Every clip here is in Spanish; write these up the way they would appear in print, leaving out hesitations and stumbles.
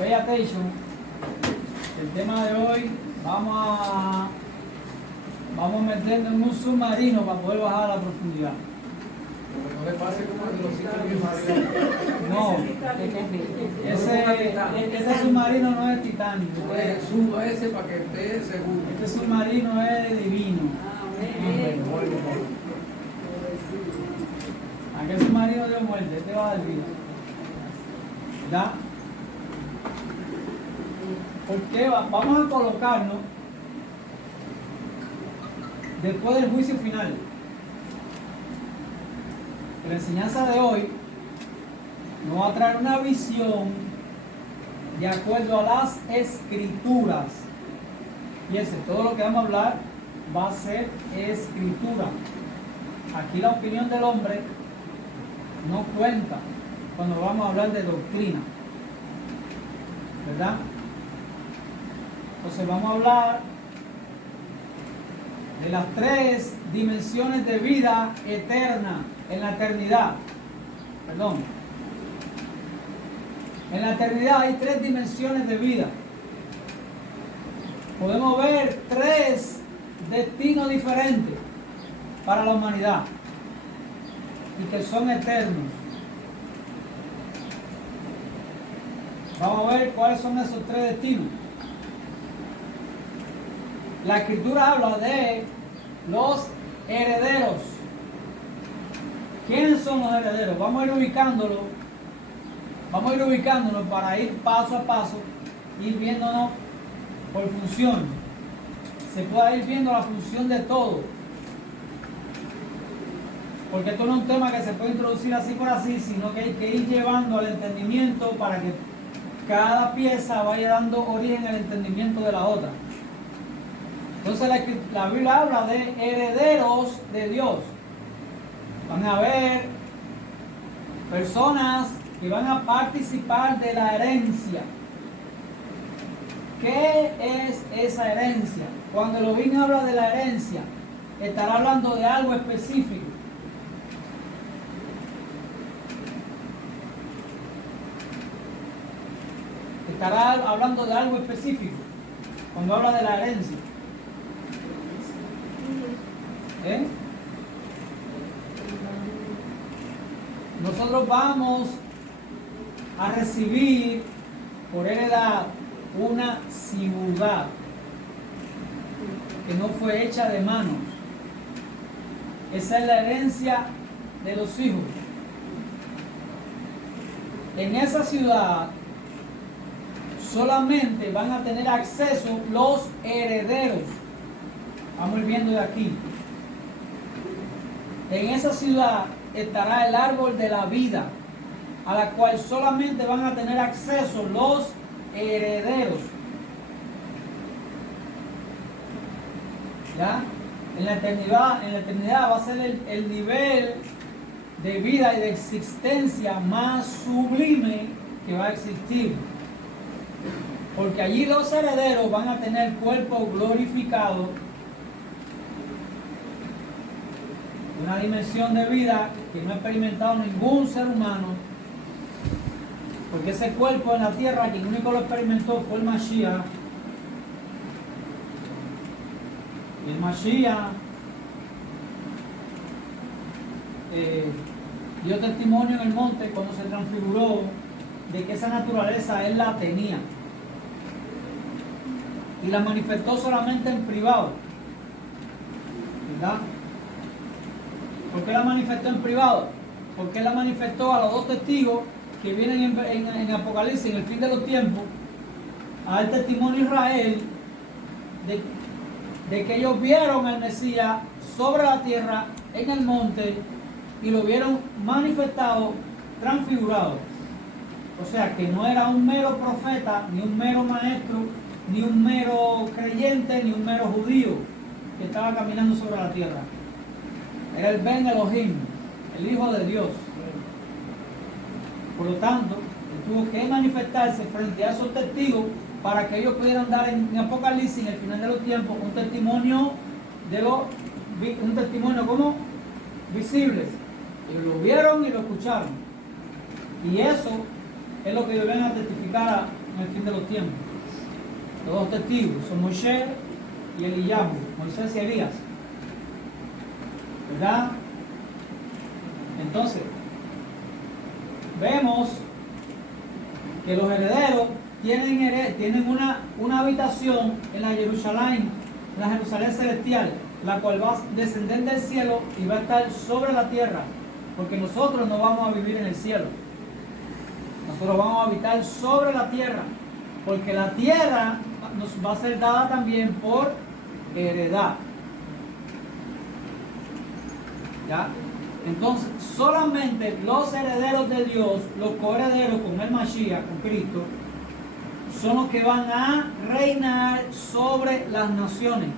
Pay attention. El tema de hoy vamos a meternos en un submarino para poder bajar a la profundidad. No le pase como el los No, ese submarino no es Titanic. Suba ese para que esté seguro. Este submarino es divino. Aquel submarino dio muerte, este va a dar vida. ¿Verdad? Porque vamos a colocarnos después del juicio final. La enseñanza de hoy nos va a traer una visión de acuerdo a las escrituras. Fíjense, todo lo que vamos a hablar va a ser escritura. Aquí la opinión del hombre no cuenta cuando vamos a hablar de doctrina, ¿verdad? Entonces vamos a hablar de las tres dimensiones de vida eterna en la eternidad. Perdón. En la eternidad hay tres dimensiones de vida. Podemos ver tres destinos diferentes para la humanidad y que son eternos. Vamos a ver cuáles son esos tres destinos. La escritura habla de los herederos. ¿Quiénes son los herederos? Vamos a ir ubicándolos para ir paso a paso, ir viéndonos por función. Se pueda ir viendo la función de todo. Porque esto no es un tema que se puede introducir así por así, sino que hay que ir llevando al entendimiento para que cada pieza vaya dando origen al entendimiento de la otra. Entonces la Biblia habla de herederos de Dios. Van a haber personas que van a participar de la herencia. ¿Qué es esa herencia? Cuando Elohim habla de la herencia, estará hablando de algo específico. Estará hablando de algo específico cuando habla de la herencia. Nosotros vamos a recibir por heredad una ciudad que no fue hecha de manos. Esa es la herencia de los hijos. En esa ciudad solamente van a tener acceso los herederos. Vamos a ir viendo de aquí. En esa ciudad estará el árbol de la vida, a la cual solamente van a tener acceso los herederos. ¿Ya? En la eternidad va a ser el nivel de vida y de existencia más sublime que va a existir. Porque allí los herederos van a tener cuerpo glorificado, una dimensión de vida que no ha experimentado ningún ser humano, porque ese cuerpo en la tierra, quien único lo experimentó fue el Mashiach. Y el Mashiach dio testimonio en el monte cuando se transfiguró de que esa naturaleza él la tenía y la manifestó solamente en privado, ¿verdad? ¿Por qué la manifestó en privado? Porque la manifestó a los dos testigos que vienen en Apocalipsis, en el fin de los tiempos, a dar testimonio a Israel de que ellos vieron al Mesías sobre la tierra, en el monte, y lo vieron manifestado, transfigurado. O sea, que no era un mero profeta, ni un mero maestro, ni un mero creyente, ni un mero judío que estaba caminando sobre la tierra. Era el Ben Elohim, el Hijo de Dios. Por lo tanto, él tuvo que manifestarse frente a esos testigos para que ellos pudieran dar en Apocalipsis, en el final de los tiempos, un testimonio como visible. Ellos lo vieron y lo escucharon. Y eso es lo que ellos ven a testificar a en el fin de los tiempos. Los dos testigos son Moisés y Eliyahu, Moisés y Elías. ¿Verdad? Entonces, vemos que los herederos tienen una habitación en la Jerusalén celestial, la cual va a descender del cielo y va a estar sobre la tierra, porque nosotros no vamos a vivir en el cielo. Nosotros vamos a habitar sobre la tierra, porque la tierra nos va a ser dada también por heredad. ¿Ya? Entonces, solamente los herederos de Dios, los coherederos con el Mashiach, con Cristo, son los que van a reinar sobre las naciones.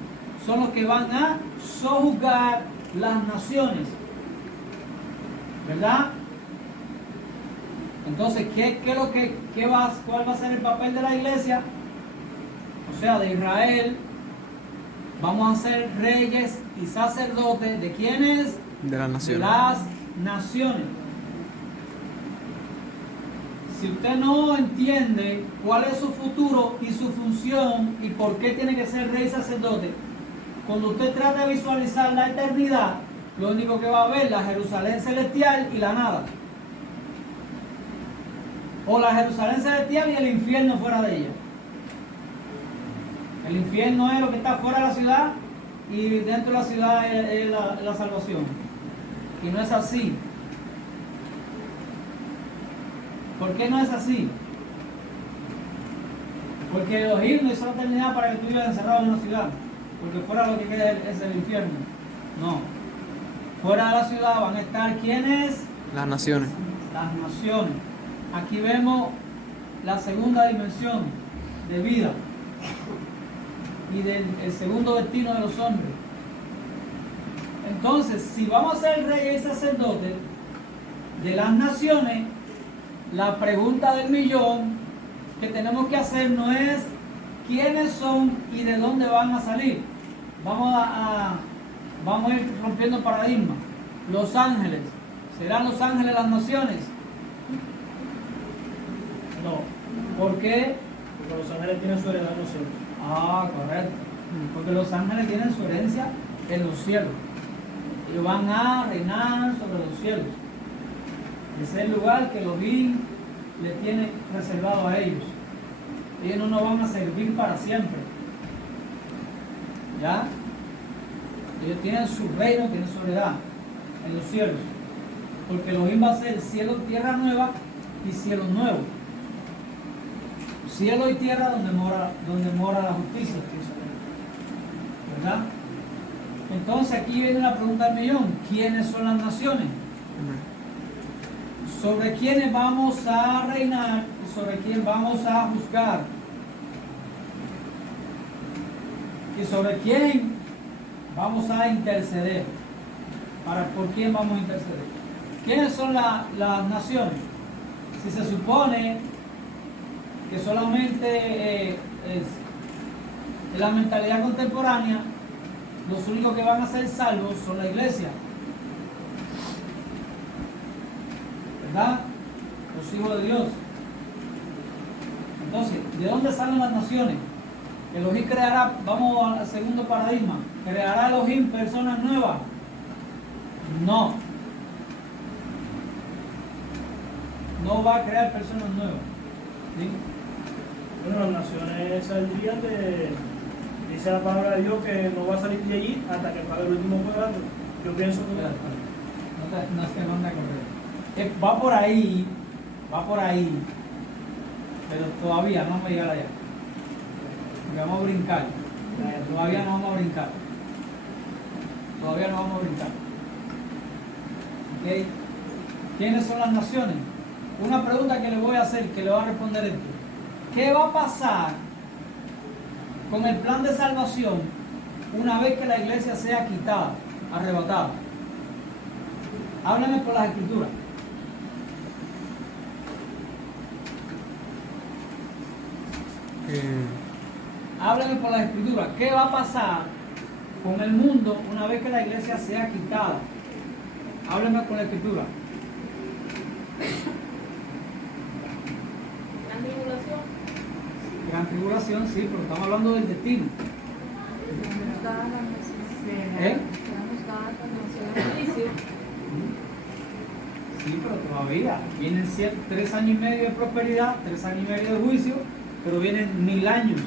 Son los que van a sojuzgar las naciones. ¿Verdad? Entonces, ¿cuál va a ser el papel de la iglesia? O sea, de Israel. Vamos a ser reyes y sacerdotes. ¿De quiénes? De las naciones. De las naciones. Si usted no entiende cuál es su futuro y su función y por qué tiene que ser rey y sacerdote, cuando usted trata de visualizar la eternidad, lo único que va a ver es la Jerusalén celestial y la nada. O la Jerusalén celestial y el infierno fuera de ella. El infierno es lo que está fuera de la ciudad y dentro de la ciudad es la salvación. Y no es así. ¿Por qué no es así? Porque Elohim no hizo la eternidad para que tú vivas encerrado en una ciudad. Porque fuera lo que queda es el infierno. No. Fuera de la ciudad van a estar ¿quiénes? Las naciones. Las naciones. Aquí vemos la segunda dimensión de vida y del segundo destino de los hombres. Entonces, si vamos a ser reyes y sacerdotes de las naciones, la pregunta del millón que tenemos que hacer no es quiénes son y de dónde van a salir. Vamos a ir rompiendo paradigmas. Los ángeles, ¿serán los ángeles las naciones? No. ¿Por qué? Porque los ángeles tienen su heredad en los cielos. Ah, correcto. Porque los ángeles tienen su herencia en los cielos. Ellos van a reinar sobre los cielos. Ese es el lugar que Elohim le tiene reservado a ellos. Ellos no nos van a servir para siempre. ¿Ya? Ellos tienen su reino, tienen su heredad en los cielos. Porque Elohim va a ser cielo, tierra nueva y cielo nuevo. Cielo y tierra donde mora la justicia. ¿Verdad? Entonces aquí viene la pregunta del millón. ¿Quiénes son las naciones? ¿Sobre quiénes vamos a reinar y sobre quién vamos a juzgar? ¿Y sobre quién vamos a interceder? ¿Por quién vamos a interceder? ¿Quiénes son las naciones? Si se supone que solamente en la mentalidad contemporánea los únicos que van a ser salvos son la iglesia, ¿verdad? Los hijos de Dios. Entonces, ¿de dónde salen las naciones? Elohim creará, vamos al segundo paradigma, ¿creará Elohim personas nuevas? No. No va a crear personas nuevas. ¿Sí? Bueno, las naciones saldrían dice la palabra de Dios que no va a salir de allí hasta que pague el último pedazo. Yo pienso que no es que no anda a correr. Va por ahí, pero todavía no vamos a llegar allá. Porque vamos a brincar. Todavía no vamos a brincar. ¿Okay? ¿Quiénes son las naciones? Una pregunta que le voy a hacer, que le va a responder esto. ¿Qué va a pasar con el plan de salvación una vez que la iglesia sea quitada, arrebatada? Háblame por las escrituras. Háblame por las escrituras. ¿Qué va a pasar con el mundo una vez que la iglesia sea quitada? Háblame con la escritura. Gran tribulación. Gran tribulación, sí, pero estamos hablando del destino. ¿Eh? Sí, pero todavía vienen 3 años y medio de prosperidad, 3 años y medio de juicio, pero vienen 1000 años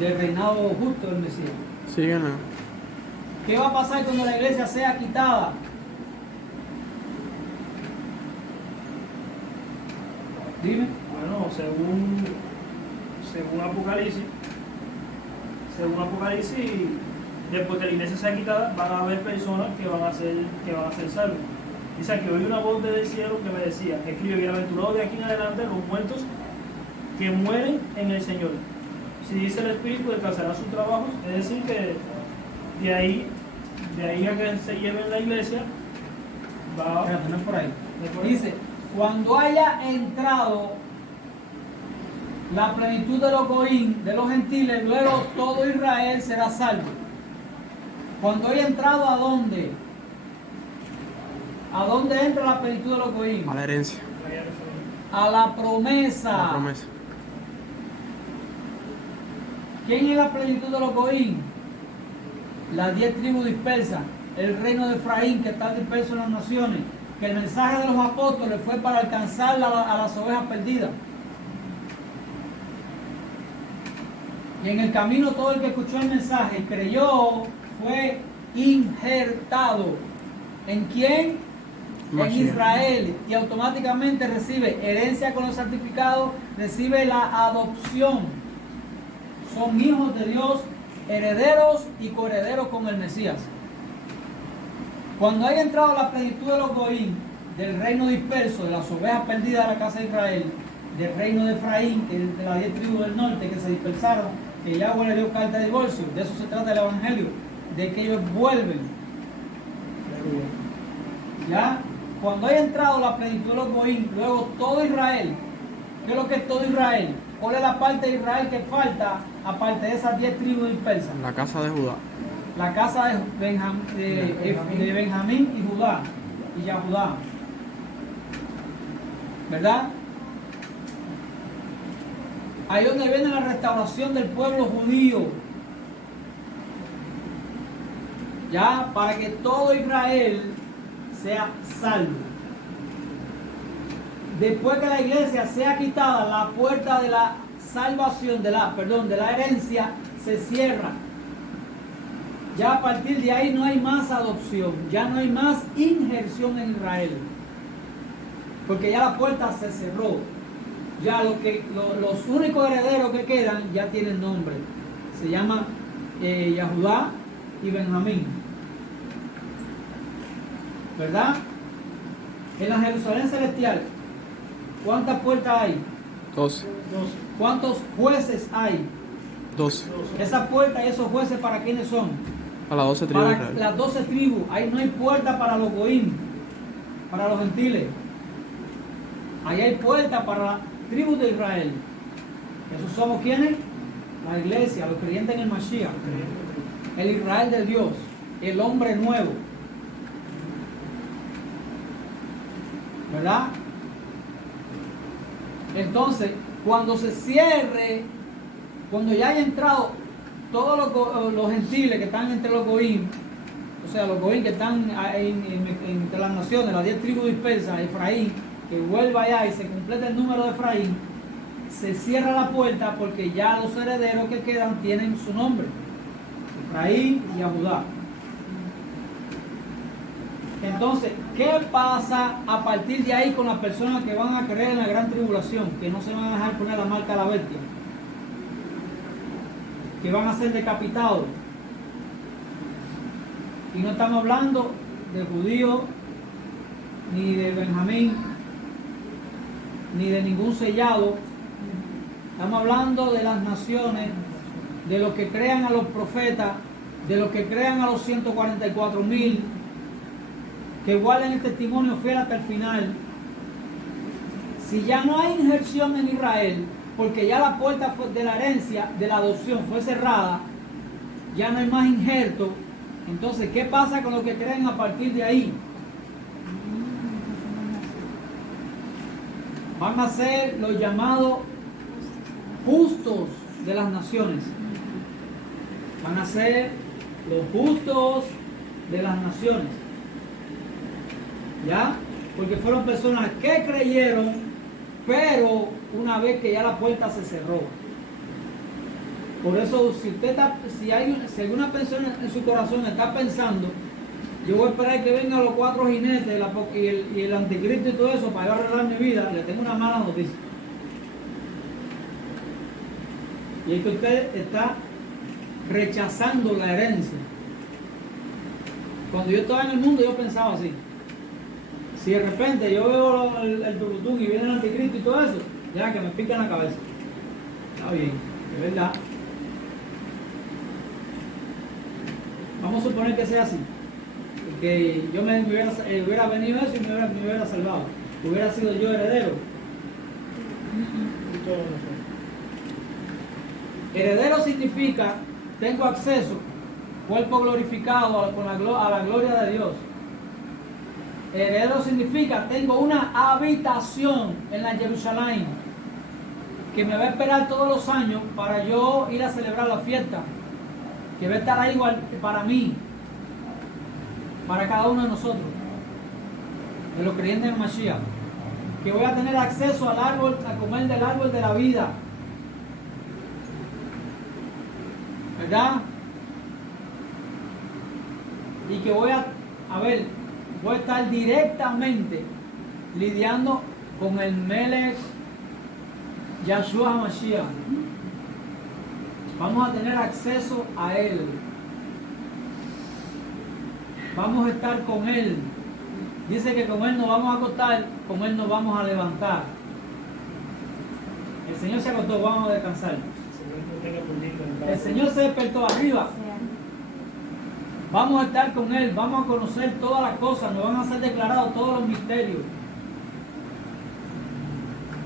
del reinado justo del Mesías. Sí, no. ¿Qué va a pasar cuando la iglesia sea quitada? Dime. Bueno, según Apocalipsis, después que la iglesia sea quitada, van a haber personas que van a ser salvas. Dice que oí una voz desde el cielo que me decía: escribe, bienaventurados de aquí en adelante los muertos que mueren en el Señor. Si dice el Espíritu, descansarán sus trabajos. Es decir, que de ahí a que se lleven la iglesia, va. Espérate, no es por ahí. Dice: cuando haya entrado la plenitud de los goín, de los gentiles, luego todo Israel será salvo. Cuando haya entrado, ¿a dónde? ¿A dónde entra la plenitud de los goín? A la herencia. A la promesa. A la promesa. ¿Quién es la plenitud de los goín? Las 10 tribus dispersas, el reino de Efraín que está disperso en las naciones, que el mensaje de los apóstoles fue para alcanzar a las ovejas perdidas. Y en el camino todo el que escuchó el mensaje y creyó fue injertado. ¿En quién? En Israel, y automáticamente recibe herencia con los certificados, recibe la adopción. Son hijos de Dios, herederos y coherederos con el Mesías. Cuando haya entrado la plenitud de los goín, del reino disperso, de las ovejas perdidas de la casa de Israel, del reino de Efraín, que es de las 10 tribus del norte que se dispersaron, que Yahweh le dio carta de divorcio, de eso se trata el Evangelio, de que ellos vuelven. ¿Ya? Cuando haya entrado la plenitud de los goín, luego todo Israel. ¿Qué es lo que es todo Israel? ¿Cuál es la parte de Israel que falta, aparte de esas 10 tribus dispersas? La casa de Judá. La casa de Benjamín y Judá, y Yahudá. ¿Verdad? Ahí donde viene la restauración del pueblo judío. Ya, para que todo Israel sea salvo. Después que la iglesia sea quitada, la puerta de la salvación, de la herencia, se cierra. Ya a partir de ahí no hay más adopción, ya no hay más injerción en Israel. Porque ya la puerta se cerró. Ya los únicos herederos que quedan ya tienen nombre. Se llama Yahudá y Benjamín. ¿Verdad? En la Jerusalén celestial, ¿cuántas puertas hay? 12. ¿Cuántos jueces hay? 12. Esas puertas y esos jueces, ¿para quiénes son? A las 12 tribus de Para Israel. las 12 tribus. Ahí no hay puerta para los goín, para los gentiles. Ahí hay puerta para la tribu de Israel. ¿Esos somos quiénes? La iglesia, los creyentes en el Mashiach. El Israel de Dios, el hombre nuevo. ¿Verdad? Entonces, cuando se cierre, cuando ya haya entrado todos los gentiles que están entre los goín, o sea, los goín que están entre las naciones, las 10 tribus dispersas, Efraín, que vuelva allá y se complete el número de Efraín, se cierra la puerta porque ya los herederos que quedan tienen su nombre, Efraín y Judá. Entonces, ¿qué pasa a partir de ahí con las personas que van a creer en la gran tribulación? Que no se van a dejar poner la marca a la bestia, que van a ser decapitados. Y no estamos hablando de judíos, ni de Benjamín, ni de ningún sellado. Estamos hablando de las naciones, de los que crean a los profetas, de los que crean a los 144.000, que guarden el testimonio fiel hasta el final. Si ya no hay injerción en Israel, porque ya la puerta de la herencia, de la adopción fue cerrada, ya no hay más injerto, entonces, ¿qué pasa con los que creen a partir de ahí? Van a ser los llamados justos de las naciones. Van a ser los justos de las naciones. ¿Ya? Porque fueron personas que creyeron, pero una vez que ya la puerta se cerró. Por eso, si alguna persona en su corazón está pensando, yo voy a esperar que vengan los 4 jinetes y el anticristo y todo eso para yo arreglar mi vida, le tengo una mala noticia. Y es que usted está rechazando la herencia. Cuando yo estaba en el mundo, yo pensaba así. Si de repente yo veo el turutún y viene el anticristo y todo eso, ya que me pica en la cabeza. Está bien, es verdad. Vamos a suponer que sea así. Y que yo me hubiera venido eso y me hubiera salvado. Hubiera sido yo heredero. Y todos nosotros. Heredero significa tengo acceso, cuerpo glorificado a la gloria de Dios. Heredero significa tengo una habitación en la Jerusalén que me va a esperar todos los años para yo ir a celebrar la fiesta, que va a estar ahí igual para mí, para cada uno de nosotros, de los creyentes en Mashiach, que voy a tener acceso al árbol, a comer del árbol de la vida, ¿verdad? Y que voy a estar directamente lidiando con el Melech Yahshua Mashiach. Vamos a tener acceso a Él. Vamos a estar con Él. Dice que con Él nos vamos a acostar, con Él nos vamos a levantar. El Señor se acostó, vamos a descansar. El Señor se despertó arriba. Vamos a estar con Él, vamos a conocer todas las cosas, nos van a ser declarados todos los misterios.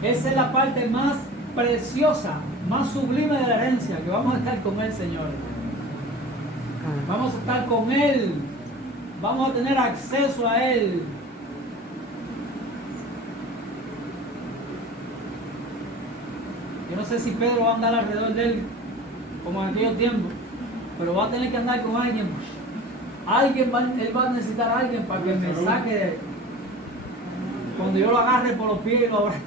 Esa es la parte más preciosa, más sublime de la herencia, que vamos a estar con Él, Señor. Vamos a estar con Él, vamos a tener acceso a Él. Yo no sé si Pedro va a andar alrededor de Él como en aquellos tiempos, pero va a tener que andar con alguien. Él va a necesitar a alguien para que me saque cuando yo lo agarre por los pies y lo abrace.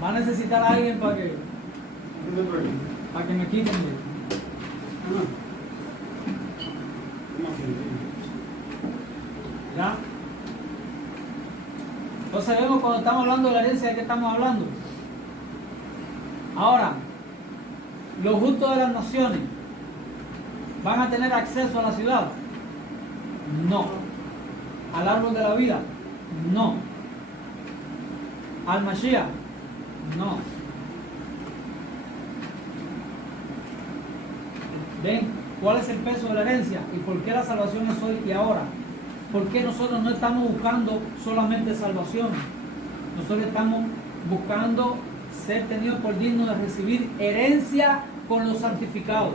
Va a necesitar a alguien para que me quiten de ¿ya? Entonces vemos cuando estamos hablando de la herencia, ¿de qué estamos hablando? Ahora, los justos de las naciones ¿van a tener acceso a la ciudad? No. ¿Al árbol de la vida? No. ¿Al Mashiach? No. ¿Ven cuál es el peso de la herencia? ¿Y por qué la salvación es hoy y ahora? ¿Por qué nosotros no estamos buscando solamente salvación? Nosotros estamos buscando ser tenidos por dignos de recibir herencia con los santificados.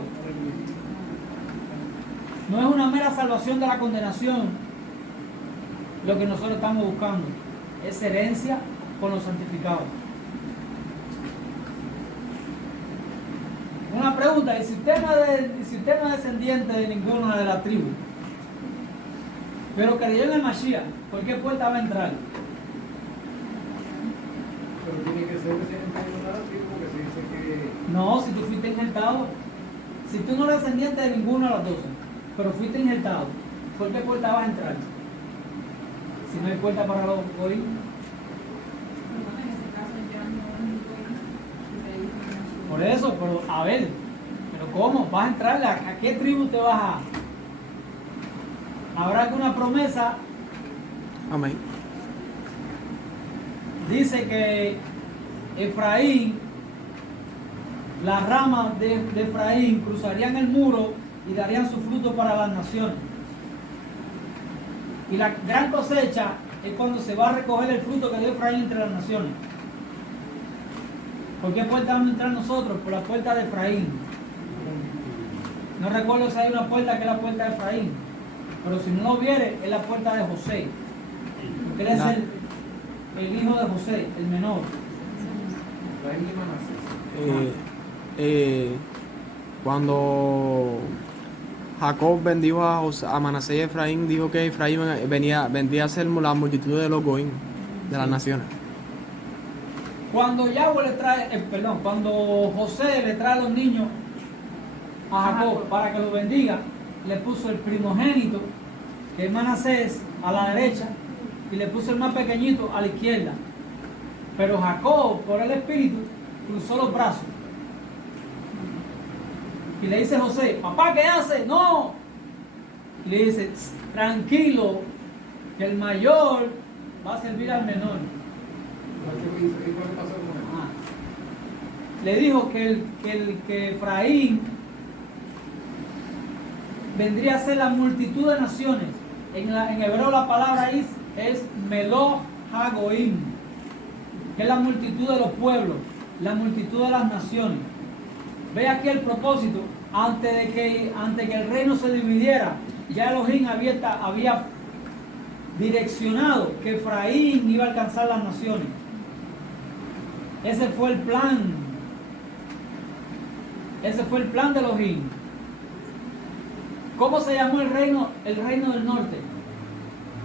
No es una mera salvación de la condenación lo que nosotros estamos buscando, es herencia con los santificados. Una pregunta, ¿y si usted no es descendiente de ninguna de las tribus, pero creyó en el Mashiach, por qué puerta va a entrar? Pero tiene que ser descendiente de una tribu, porque se dice que... No, si tú fuiste injertado, si tú no eres descendiente de ninguna de las 12, pero fuiste injertado, ¿por qué puerta vas a entrar? Si no hay puerta para los goyim. Por eso, pero a ver, pero ¿cómo? ¿Vas a entrar? ¿A qué tribu te vas a...? ¿Habrá alguna promesa? Amén. Dice que Efraín, las ramas de Efraín cruzarían el muro y darían su fruto para las naciones. Y la gran cosecha es cuando se va a recoger el fruto que dio Efraín entre las naciones. ¿Por qué puerta vamos a entrar nosotros? Por la puerta de Efraín. No recuerdo si hay una puerta que es la puerta de Efraín, pero si no lo viere, es la puerta de José. Porque él es el hijo de José, el menor. Efraín y Manasés. Cuando Jacob bendijo a Manasés y Efraín, dijo que Efraín vendría a ser la multitud de los goín, de las naciones. Cuando Yahweh le trae, cuando José le trae a los niños a Jacob para que los bendiga, le puso el primogénito, que es Manasés, a la derecha, y le puso el más pequeñito a la izquierda. Pero Jacob, por el espíritu, cruzó los brazos. Y le dice a José, papá, ¿qué hace? No. Y le dice, tranquilo, que el mayor va a servir al menor. ¿Y cuál pasó con él? Le dijo que Efraín vendría a ser la multitud de naciones. En hebreo la palabra es Meloh Hagoim, que es la multitud de los pueblos, la multitud de las naciones. Ve aquí el propósito. Antes de que el reino se dividiera, ya Elohim había direccionado que Efraín iba a alcanzar las naciones. Ese fue el plan. Ese fue el plan de Elohim. ¿Cómo se llamó el reino? El reino del norte.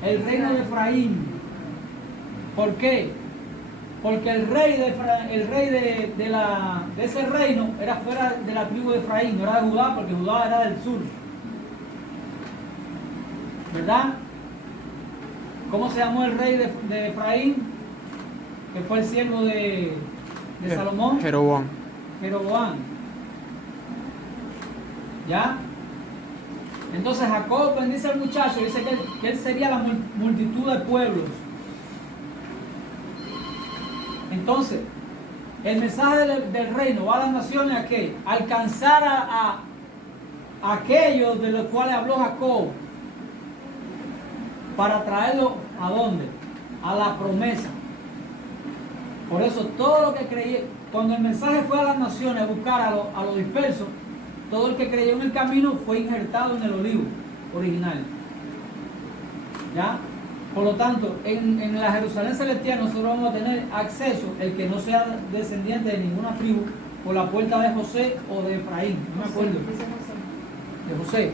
El reino de Efraín. ¿Por qué? Porque el rey de ese reino era fuera de la tribu de Efraín, no era de Judá, porque Judá era del sur. ¿Verdad? ¿Cómo se llamó el rey de Efraín? Que fue el siervo de Salomón. Jeroboam. ¿Ya? Entonces Jacob bendice al muchacho y dice que él sería la multitud de pueblos. Entonces, el mensaje del reino va a las naciones ¿a qué? Alcanzar a aquellos de los cuales habló Jacob, para traerlo ¿a dónde? A la promesa. Por eso todo lo que creía, cuando el mensaje fue a las naciones a buscar a los dispersos, todo el que creyó en el camino fue injertado en el olivo original. ¿Ya? Por lo tanto, en la Jerusalén celestial nosotros vamos a tener acceso, el que no sea descendiente de ninguna tribu, por la puerta de José o de Efraín, no me acuerdo. De José.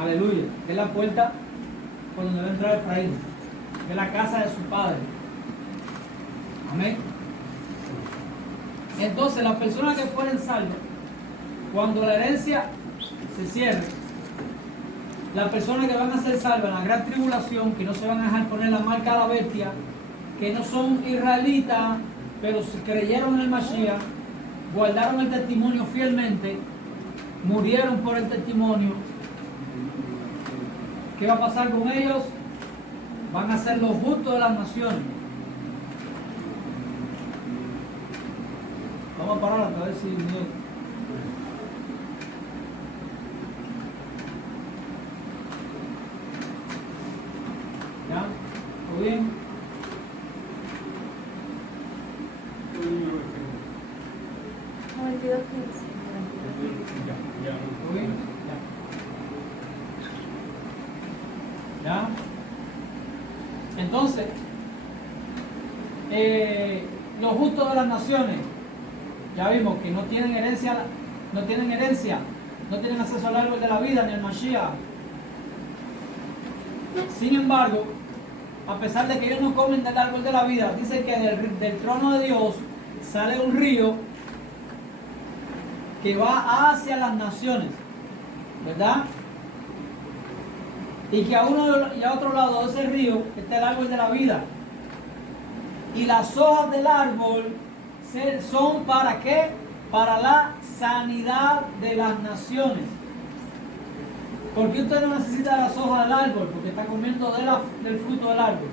Aleluya. Es la puerta por donde va a entrar Efraín. Es la casa de su padre. Amén. Entonces, las personas que fueren salvas, cuando la herencia se cierre, las personas que van a ser salvas en la gran tribulación, que no se van a dejar poner la marca a la bestia, que no son israelitas, pero creyeron en el Mashiach, guardaron el testimonio fielmente, murieron por el testimonio. ¿Qué va a pasar con ellos? Van a ser los justos de las naciones. Vamos a parar a ver si... ¿Ya? ¿Todo bien? ¿Todo bien? ¿Ya? Entonces, los justos de las naciones, ya vimos que no tienen herencia, no tienen acceso al árbol de la vida ni al Mashiach. Sin embargo, a pesar de que ellos no comen del árbol de la vida, dice que del trono de Dios sale un río que va hacia las naciones, ¿verdad? Y que a uno y a otro lado de ese río está el árbol de la vida. Y las hojas del árbol son ¿para qué? Para la sanidad de las naciones. ¿Por qué usted no necesita las hojas del árbol? Porque está comiendo del fruto del árbol.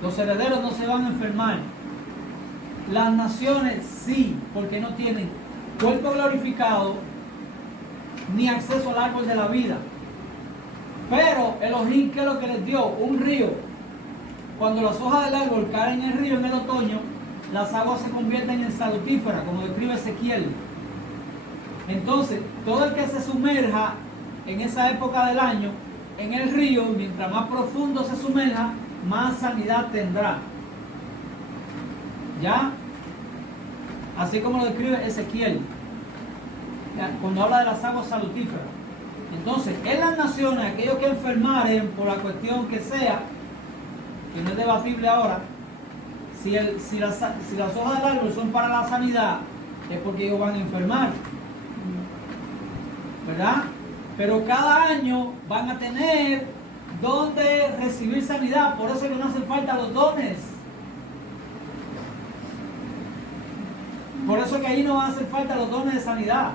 Los herederos no se van a enfermar. Las naciones sí, porque no tienen cuerpo glorificado ni acceso al árbol de la vida. Pero Elohim, ¿qué es lo que les dio? Un río. Cuando las hojas del árbol caen en el río en el otoño, las aguas se convierten en salutíferas, como describe Ezequiel. Entonces, todo el que se sumerja en esa época del año en el río, mientras más profundo se sumerja, más sanidad tendrá. ¿Ya? Así como lo describe Ezequiel, ¿ya? Cuando habla de las aguas salutíferas. Entonces, en las naciones, aquellos que enfermaren por la cuestión que sea, que no es debatible ahora, si las hojas del árbol son para la sanidad, es porque ellos van a enfermar, ¿verdad? Pero cada año van a tener donde recibir sanidad, por eso es que no hacen falta los dones. Por eso es que ahí no van a hacer falta los dones de sanidad,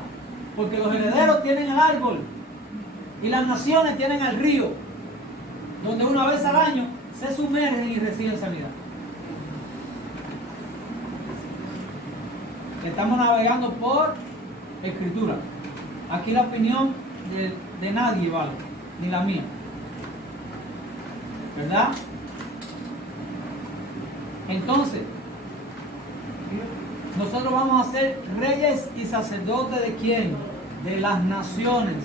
porque los herederos tienen el árbol y las naciones tienen el río, donde una vez al año se sumergen y reciben sanidad. Estamos navegando por escritura. Aquí la opinión de nadie vale, ni la mía, ¿verdad? Entonces, nosotros vamos a ser reyes y sacerdotes ¿de quién? De las naciones.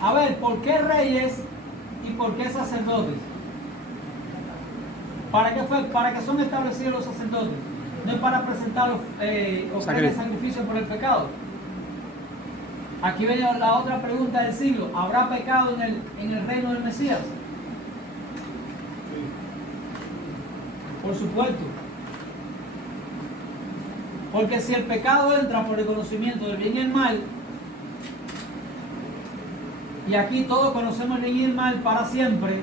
A ver, ¿por qué reyes y por qué sacerdotes? ¿Para qué fue? Para que son establecidos los sacerdotes. No es para presentar ofrendas sacrificios por el pecado. Aquí viene la otra pregunta del siglo. ¿Habrá pecado en el reino del Mesías? Por supuesto. Porque si el pecado entra por el conocimiento del bien y el mal, y aquí todos conocemos el bien y el mal para siempre,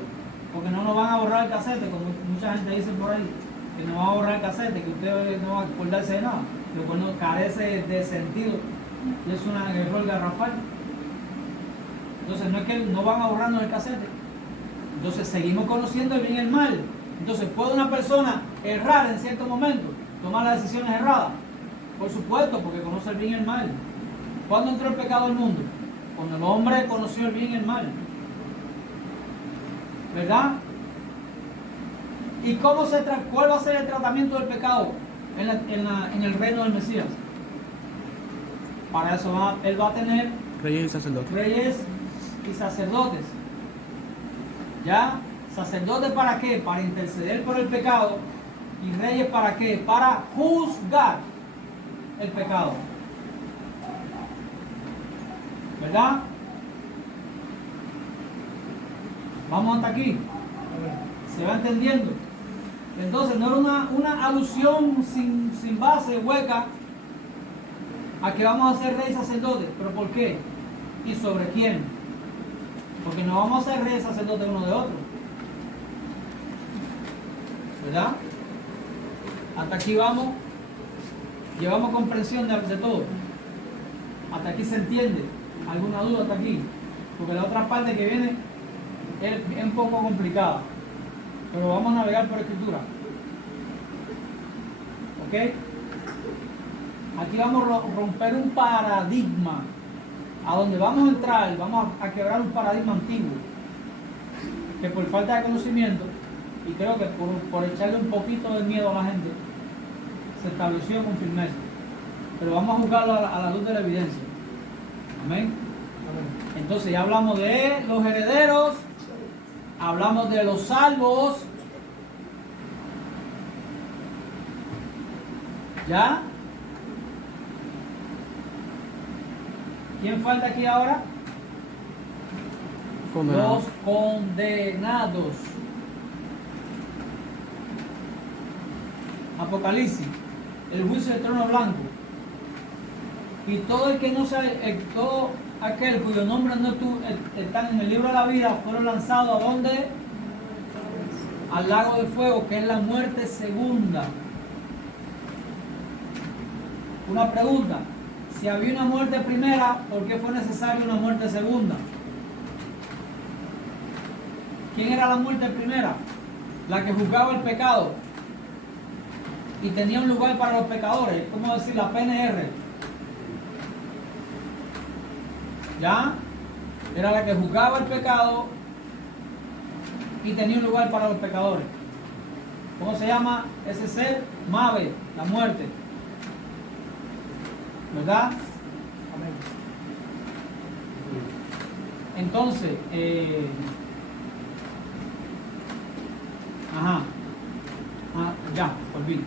porque no nos van a borrar el casete, como mucha gente dice por ahí, que nos va a borrar el casete, que usted no va a acordarse de nada, lo cual no carece de sentido y es un error garrafal. Entonces no es que no van a borrarnos el casete, entonces seguimos conociendo el bien y el mal. Entonces puede una persona errar en cierto momento, tomar las decisiones erradas, por supuesto, porque conoce el bien y el mal. ¿Cuándo entró el pecado al mundo? Cuando el hombre conoció el bien y el mal, ¿verdad? ¿Y cuál va a ser el tratamiento del pecado en el reino del Mesías? Para eso él va a tener Reyes y sacerdotes. reyes y sacerdotes. ¿Ya? ¿Sacerdotes para qué? Para interceder por el pecado. ¿Y reyes para qué? Para juzgar el pecado. ¿Verdad? Vamos hasta aquí. ¿Se va entendiendo? Entonces no era una alusión sin base, hueca, a que vamos a ser reyes sacerdotes. ¿Pero por qué? ¿Y sobre quién? Porque no vamos a ser reyes sacerdotes uno de otro. ¿Verdad? Hasta aquí vamos. Llevamos comprensión de todo. Hasta aquí se entiende. ¿Alguna duda hasta aquí? Porque la otra parte que viene es un poco complicada. Pero vamos a navegar por escritura. ¿Ok? Aquí vamos a romper un paradigma. A donde vamos a entrar, vamos a quebrar un paradigma antiguo. Que por falta de conocimiento, y creo que por echarle un poquito de miedo a la gente, se estableció con firmeza. Pero vamos a juzgarlo a la luz de la evidencia. Amén. Entonces ya hablamos de los herederos, hablamos de los salvos. ¿Ya? ¿Quién falta aquí ahora? Condenados. Los condenados. Apocalipsis, el juicio del trono blanco. Y todo el que no sabe, todo aquel cuyo nombre no están en el libro de la vida, fueron lanzados ¿a dónde? Al lago de fuego, que es la muerte segunda. Una pregunta: si había una muerte primera, ¿por qué fue necesaria una muerte segunda? ¿Quién era la muerte primera? La que juzgaba el pecado y tenía un lugar para los pecadores, ¿cómo decir? La PNR. ¿Ya? Era la que juzgaba el pecado y tenía un lugar para los pecadores. ¿Cómo se llama ese ser? Mave, la muerte. ¿Verdad? Amén. Entonces, Ya, olvido.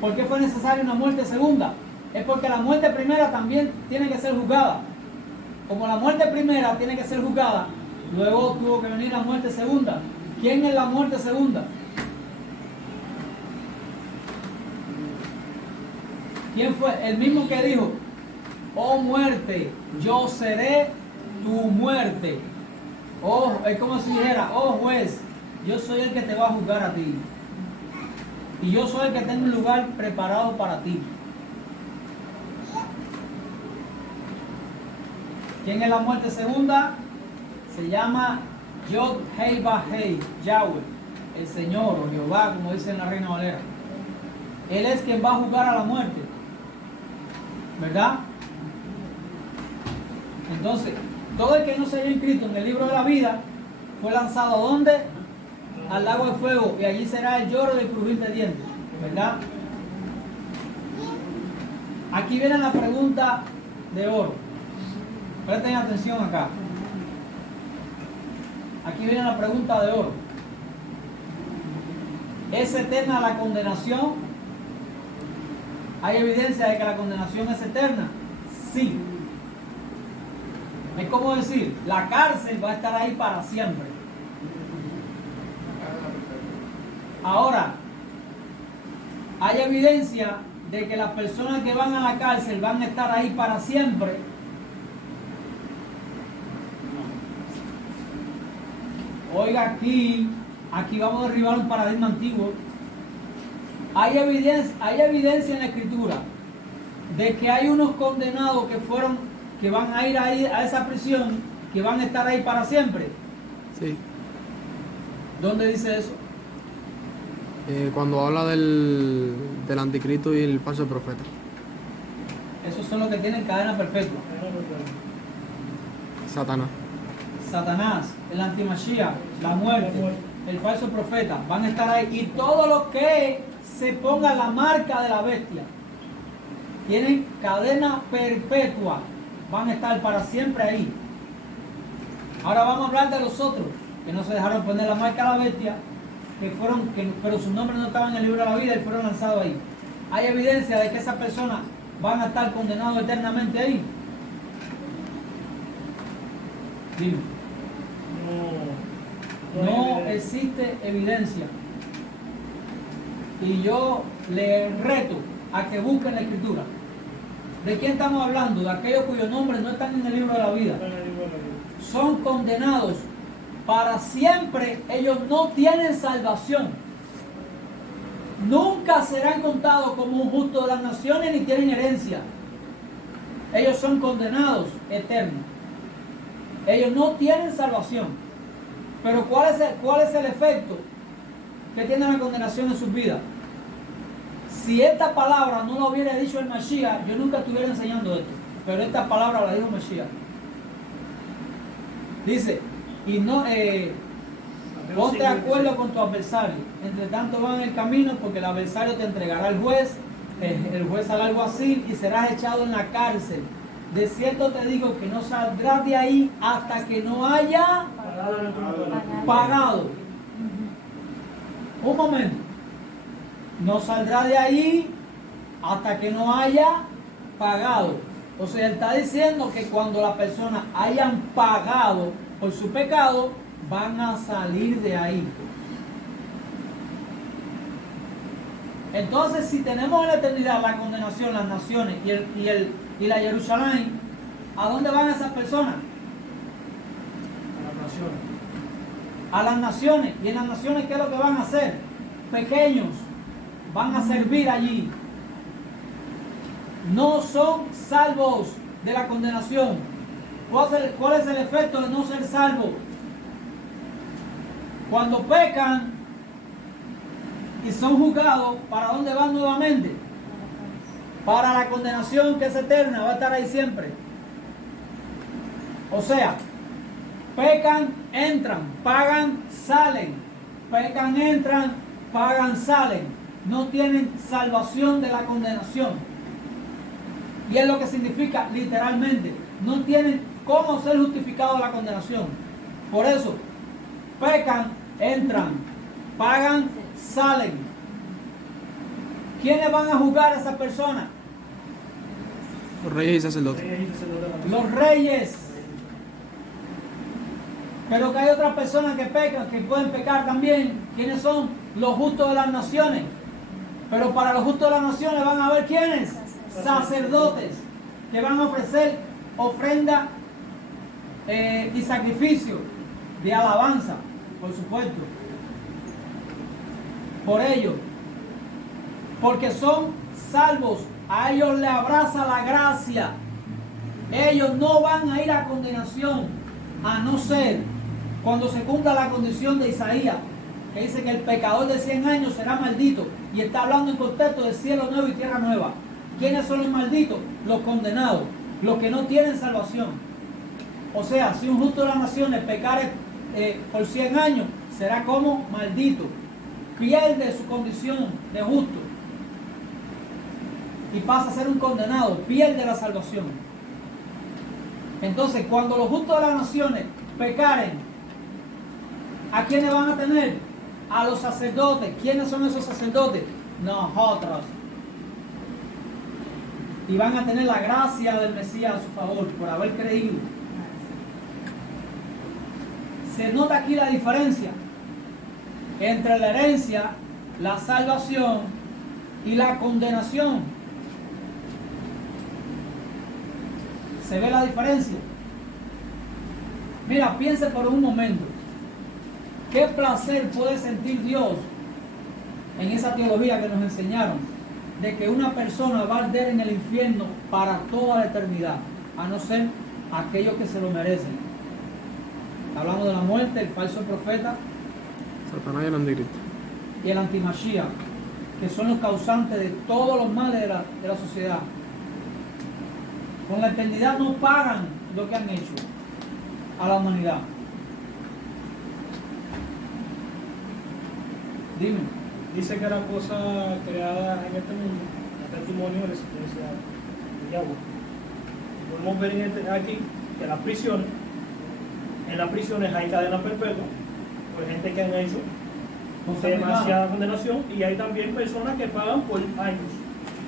¿Por qué fue necesaria una muerte segunda? Es porque la muerte primera también tiene que ser juzgada. Como la muerte primera tiene que ser juzgada, luego tuvo que venir la muerte segunda. ¿Quién es la muerte segunda? ¿Quién fue? El mismo que dijo, oh muerte, yo seré tu muerte. Oh, es como si dijera, oh juez, yo soy el que te va a juzgar a ti. Y yo soy el que tengo un lugar preparado para ti. ¿Quién es la muerte segunda? Se llama Yod Hei Ba Hei, Yahweh, el Señor o Jehová, como dice en la Reina Valera. Él es quien va a juzgar a la muerte, ¿verdad? Entonces, todo el que no se haya inscrito en el libro de la vida fue lanzado ¿a dónde? Al lago de fuego, y allí será el lloro y el crujir de dientes, ¿verdad? Aquí viene la pregunta de oro. Presten atención acá. Aquí viene la pregunta de oro. ¿Es eterna la condenación? ¿Hay evidencia de que la condenación es eterna? Sí. Es como decir, la cárcel va a estar ahí para siempre. Ahora, ¿hay evidencia de que las personas que van a la cárcel van a estar ahí para siempre? Oiga, aquí vamos a derribar un paradigma antiguo. Hay evidencia en la Escritura de que hay unos condenados que van a ir ahí a esa prisión, que van a estar ahí para siempre. Sí. ¿Dónde dice eso? Cuando habla del anticristo y el falso profeta. Esos son los que tienen cadena perpetua. Satanás. Satanás, el antimachía, la muerte, el falso profeta, van a estar ahí. Y todo lo que se ponga la marca de la bestia, tienen cadena perpetua, van a estar para siempre ahí. Ahora vamos a hablar de los otros, que no se dejaron poner la marca de la bestia, pero sus nombres no estaban en el libro de la vida y fueron lanzados ahí. ¿Hay evidencia de que esas personas van a estar condenados eternamente ahí? Dime. No existe evidencia. Y yo le reto a que busquen la Escritura. ¿De quién estamos hablando? De aquellos cuyos nombres no están en el libro de la vida. Son condenados para siempre. Ellos no tienen salvación. Nunca serán contados como un justo de las naciones ni tienen herencia. Ellos son condenados eternos. Ellos no tienen salvación. Pero ¿cuál es el efecto que tiene la condenación en sus vidas? Si esta palabra no lo hubiera dicho el Mashiach, yo nunca estuviera enseñando esto. Pero esta palabra la dijo Mashiach. Dice, y no ponte de acuerdo con tu adversario. Entre tanto van en el camino, porque el adversario te entregará al juez. El juez hará algo así y serás echado en la cárcel. De cierto te digo que no saldrás de ahí hasta que no haya pagado. Un momento. No saldrá de ahí hasta que no haya pagado. O sea, él está diciendo que cuando las personas hayan pagado por su pecado, van a salir de ahí. Entonces, si tenemos en la eternidad la condenación, las naciones y la Jerusalén, ¿a dónde van esas personas? A las naciones. A las naciones. ¿Y en las naciones qué es lo que van a hacer? Pequeños. Van a servir allí. No son salvos de la condenación. ¿Cuál es el efecto de no ser salvos? Cuando pecan y son juzgados, ¿para dónde van nuevamente? Para la condenación que es eterna, va a estar ahí siempre. O sea, pecan, entran, pagan, salen. Pecan, entran, pagan, salen. No tienen salvación de la condenación. Y es lo que significa literalmente. No tienen cómo ser justificados de la condenación. Por eso, pecan, entran, pagan, salen. ¿Quiénes van a juzgar a esa persona? Los reyes y sacerdotes. Los reyes. Pero que hay otras personas que pecan, que pueden pecar también. ¿Quiénes son? Los justos de las naciones. Pero para los justos de las naciones van a haber ¿quiénes? Sacerdotes, que van a ofrecer ofrenda y sacrificio de alabanza, por supuesto. Por ello, porque son salvos, a ellos les abraza la gracia. Ellos no van a ir a condenación, a no ser cuando se cumpla la condición de Isaías, que dice que el pecador de 100 años será maldito, y está hablando en contexto de cielo nuevo y tierra nueva. ¿Quiénes son los malditos? Los condenados, los que no tienen salvación. O sea, si un justo de las naciones pecare por 100 años, será como maldito, pierde su condición de justo y pasa a ser un condenado, pierde la salvación. Entonces, cuando los justos de las naciones pecaren, ¿a quiénes van a tener? A los sacerdotes. ¿Quiénes son esos sacerdotes? Nosotros. Y van a tener la gracia del Mesías a su favor por haber creído. Se nota aquí la diferencia entre la herencia, la salvación y la condenación. ¿Se ve la diferencia? Mira, piense por un momento. ¿Qué placer puede sentir Dios en esa teología que nos enseñaron? De que una persona va a arder en el infierno para toda la eternidad, a no ser aquellos que se lo merecen. Hablamos de la muerte, el falso profeta, Satanás y el anticristo. y el antimashiach, que son los causantes de todos los males de la sociedad. Con la eternidad no pagan lo que han hecho a la humanidad. Dime. Dice que la cosa creada en este mundo, el testimonio de la existencia de Yahweh. Podemos ver aquí que en las prisiones hay cadena perpetua por gente que han hecho demasiada condenación, y hay también personas que pagan por años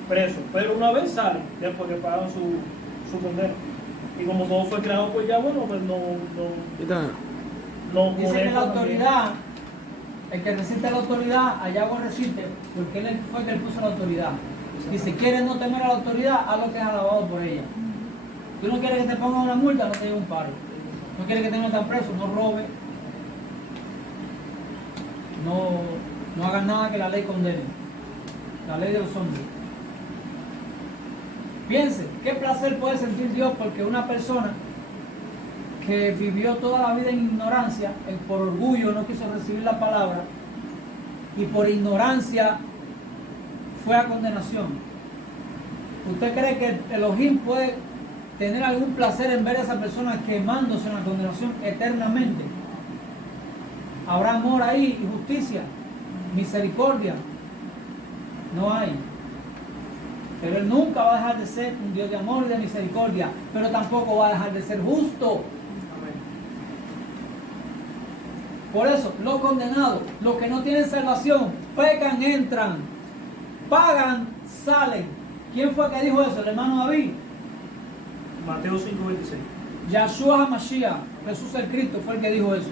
presos, pero una vez salen después que pagan su condena. Y como todo fue creado por Yahweh, pues no Dice que la autoridad, el que resiste la autoridad, a Yahweh resiste, porque él fue el que le puso la autoridad. Y si quieres no temer a la autoridad, haz lo que es alabado por ella. Tú no quieres que te pongan una multa, no te lleve un paro. No quieres que te metan preso, no robes. No hagas nada que la ley condene. La ley de los hombres. Piense, qué placer puede sentir Dios porque una persona que vivió toda la vida en ignorancia, por orgullo no quiso recibir la palabra y por ignorancia fue a condenación. ¿Usted cree que Elohim puede tener algún placer en ver a esa persona quemándose en la condenación eternamente? ¿Habrá amor ahí y justicia? ¿Misericordia? No hay. Pero Él nunca va a dejar de ser un Dios de amor y de misericordia, pero tampoco va a dejar de ser justo. Por eso, los condenados, los que no tienen salvación, pecan, entran, pagan, salen. ¿Quién fue que dijo eso? El hermano David. Mateo 5:26. Yahshua HaMashiach, Jesús el Cristo, fue el que dijo eso.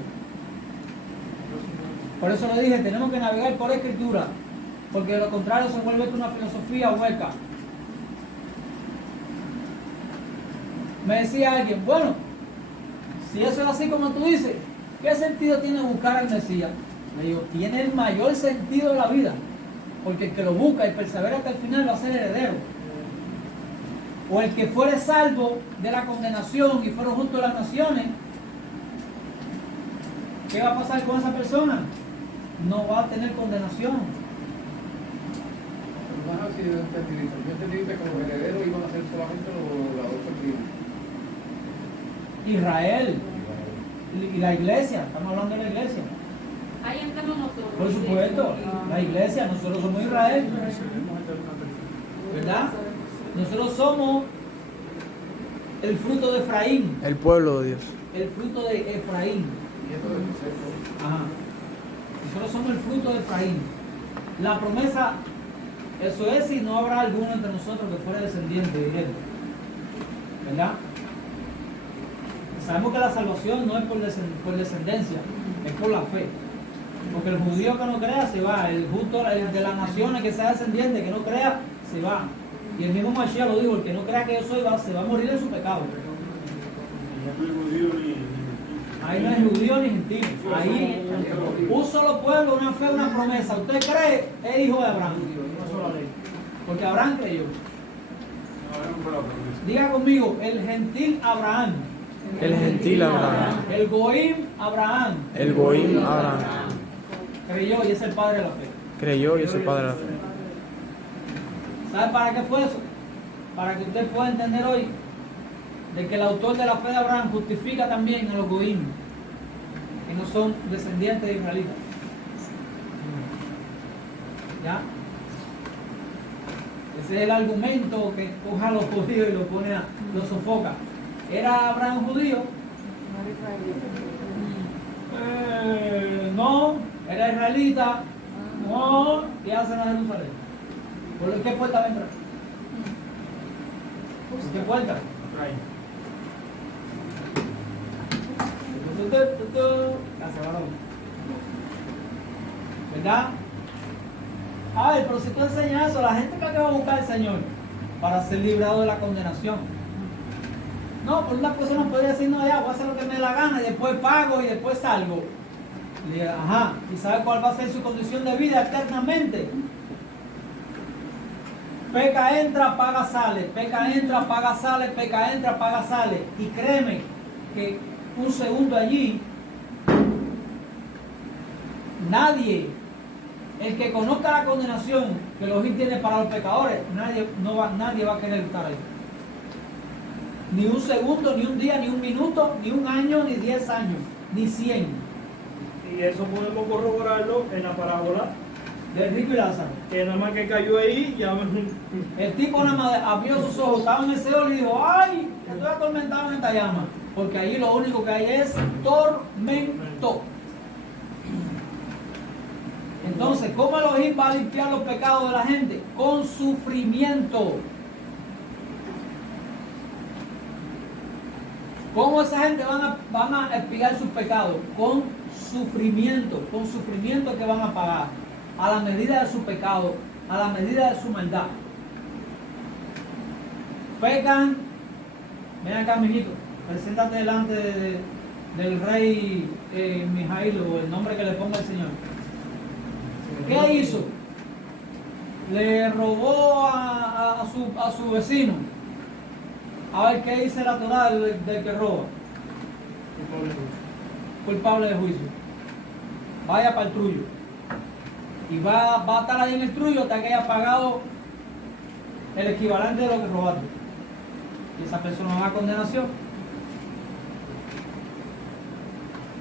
Por eso le dije, tenemos que navegar por escritura, porque de lo contrario se vuelve una filosofía hueca. Me decía alguien, bueno, si eso es así como tú dices, ¿qué sentido tiene buscar al Mesías? Le digo, tiene el mayor sentido de la vida, porque el que lo busca y persevera hasta el final va a ser heredero. O el que fuere salvo de la condenación y fueron junto a las naciones, ¿qué va a pasar con esa persona? No va a tener condenación. Hermano, si yo entendí que como herederos iban a ser solamente las dos tribus. Israel y la iglesia, estamos hablando de la iglesia. Ahí entramos nosotros. Por supuesto, la iglesia, nosotros somos Israel, ¿verdad? Nosotros somos el fruto de Efraín, El pueblo de Dios. el fruto de Efraín. Ajá. Nosotros somos el fruto de Efraín. La promesa Eso es si no habrá alguno entre nosotros que fuera descendiente directo. ¿Verdad? Sabemos que la salvación no es por descendencia, es por la fe. Porque el judío que no crea se va, el justo el de las naciones que sea descendiente, que no crea, se va. Y el mismo Mashiach lo dijo, el que no crea que yo soy, se va a morir en su pecado. Ahí no es judío ni gentil. Ahí un solo pueblo, una fe, una promesa. Usted cree, es hijo de Abraham. Una sola ley. Porque Abraham creyó. Diga conmigo, el gentil Abraham. El gentil Abraham. El Goim Abraham. El Goim Abraham. Creyó y es el padre de la fe. Creyó y es el padre de la fe. ¿Sabe para qué fue eso? Para que usted pueda entender hoy de que el autor de la fe de Abraham justifica también a los Goim, que no son descendientes de israelitas. ¿Ya? Ese es el argumento que coja a los judíos y lo pone lo sofoca. ¿Era Abraham judío? No. ¿Era israelita? No. ¿Qué hacen a Jerusalén? ¿Por qué puerta va a entrar? ¿Por qué puerta? ¿Verdad? Ay, pero si tú enseñas eso, la gente que va a buscar al Señor para ser librado de la condenación. No, por una persona podría decir, no, ya, voy a hacer lo que me dé la gana y después pago y después salgo. Y diga, ajá, ¿y sabe cuál va a ser su condición de vida eternamente? Peca, entra, paga, sale. Peca, entra, paga, sale. Peca, entra, paga, sale. Y créeme que un segundo allí, nadie, el que conozca la condenación que Elohim tiene para los pecadores, nadie va a querer estar ahí. Ni un segundo, ni un día, ni un minuto, ni un año, ni 10 años, ni 100. Y eso podemos corroborarlo en la parábola Del rico y Lázaro. que nada más que cayó ahí, ya El tipo nada más abrió sus ojos, estaba en el Seol y dijo, ¡ay! Estoy atormentado en esta llama. Porque ahí lo único que hay es tormento. Entonces, ¿cómo Elohim va a limpiar los pecados de la gente? Con sufrimiento. ¿Cómo esa gente van a expiar sus pecados? Con sufrimiento que van a pagar, a la medida de su pecado, a la medida de su maldad. Pecan, ven acá, mijito, preséntate delante del rey Mijail, o el nombre que le ponga el Señor. ¿Qué hizo? Le robó a su vecino. A ver qué dice la Torá del que roba. Culpable de juicio. Vaya para el trullo. Y va a estar ahí en el trullo hasta que haya pagado el equivalente de lo que robaste. Y esa persona va a condenación.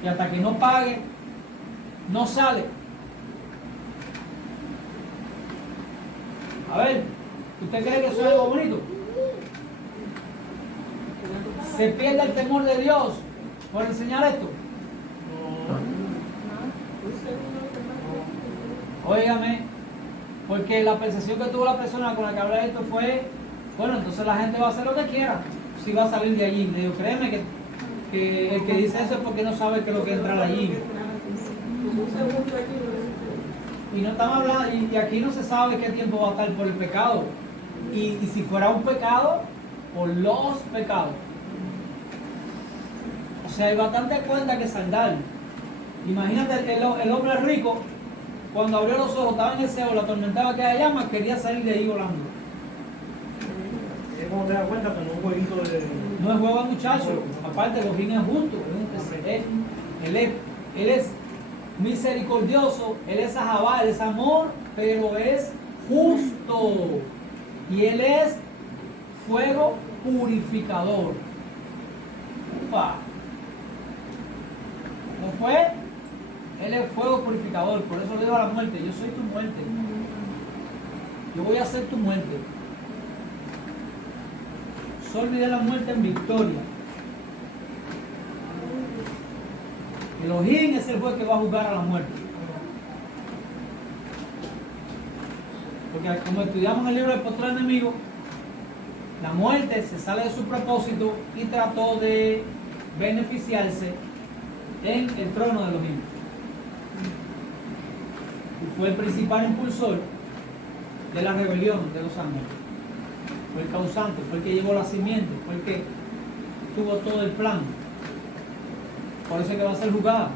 Y hasta que no pague, no sale. A ver, ¿usted cree que eso es algo bonito? ¿Se pierde el temor de Dios por enseñar esto? Óigame, porque la percepción que tuvo la persona con la que hablé de esto fue, bueno, entonces la gente va a hacer lo que quiera, si va a salir de allí. Le digo, créeme que el que dice eso es porque no sabe qué es lo que entra allí. Y no estamos hablando, y aquí no se sabe qué tiempo va a estar por el pecado. Y si fuera un pecado, por los pecados. O sea, hay bastante cuenta que saldar. Imagínate el hombre rico, cuando abrió los ojos, estaba en el cielo, la atormentaba aquella llama, quería salir de ahí volando. Es como te das cuenta que no es un jueguito de... No es juego, muchachos. Aparte, los es justo. Él es misericordioso, Él es Ahabá, Él es amor, pero es justo. Y Él es fuego purificador. Upa. ¿Cómo fue? Él es fuego purificador. Por eso le digo a la muerte, yo soy tu muerte. Yo voy a hacer tu muerte. Solo olvidé la muerte en victoria. Elohim es el juez que va a juzgar a la muerte. Porque como estudiamos en el libro del postrer enemigo, la muerte se sale de su propósito y trató de beneficiarse en el trono de los impíos. Y fue el principal impulsor de la rebelión de los ángeles. Fue el causante, fue el que llevó la simiente, fue el que tuvo todo el plan. Por eso es que va a ser juzgada.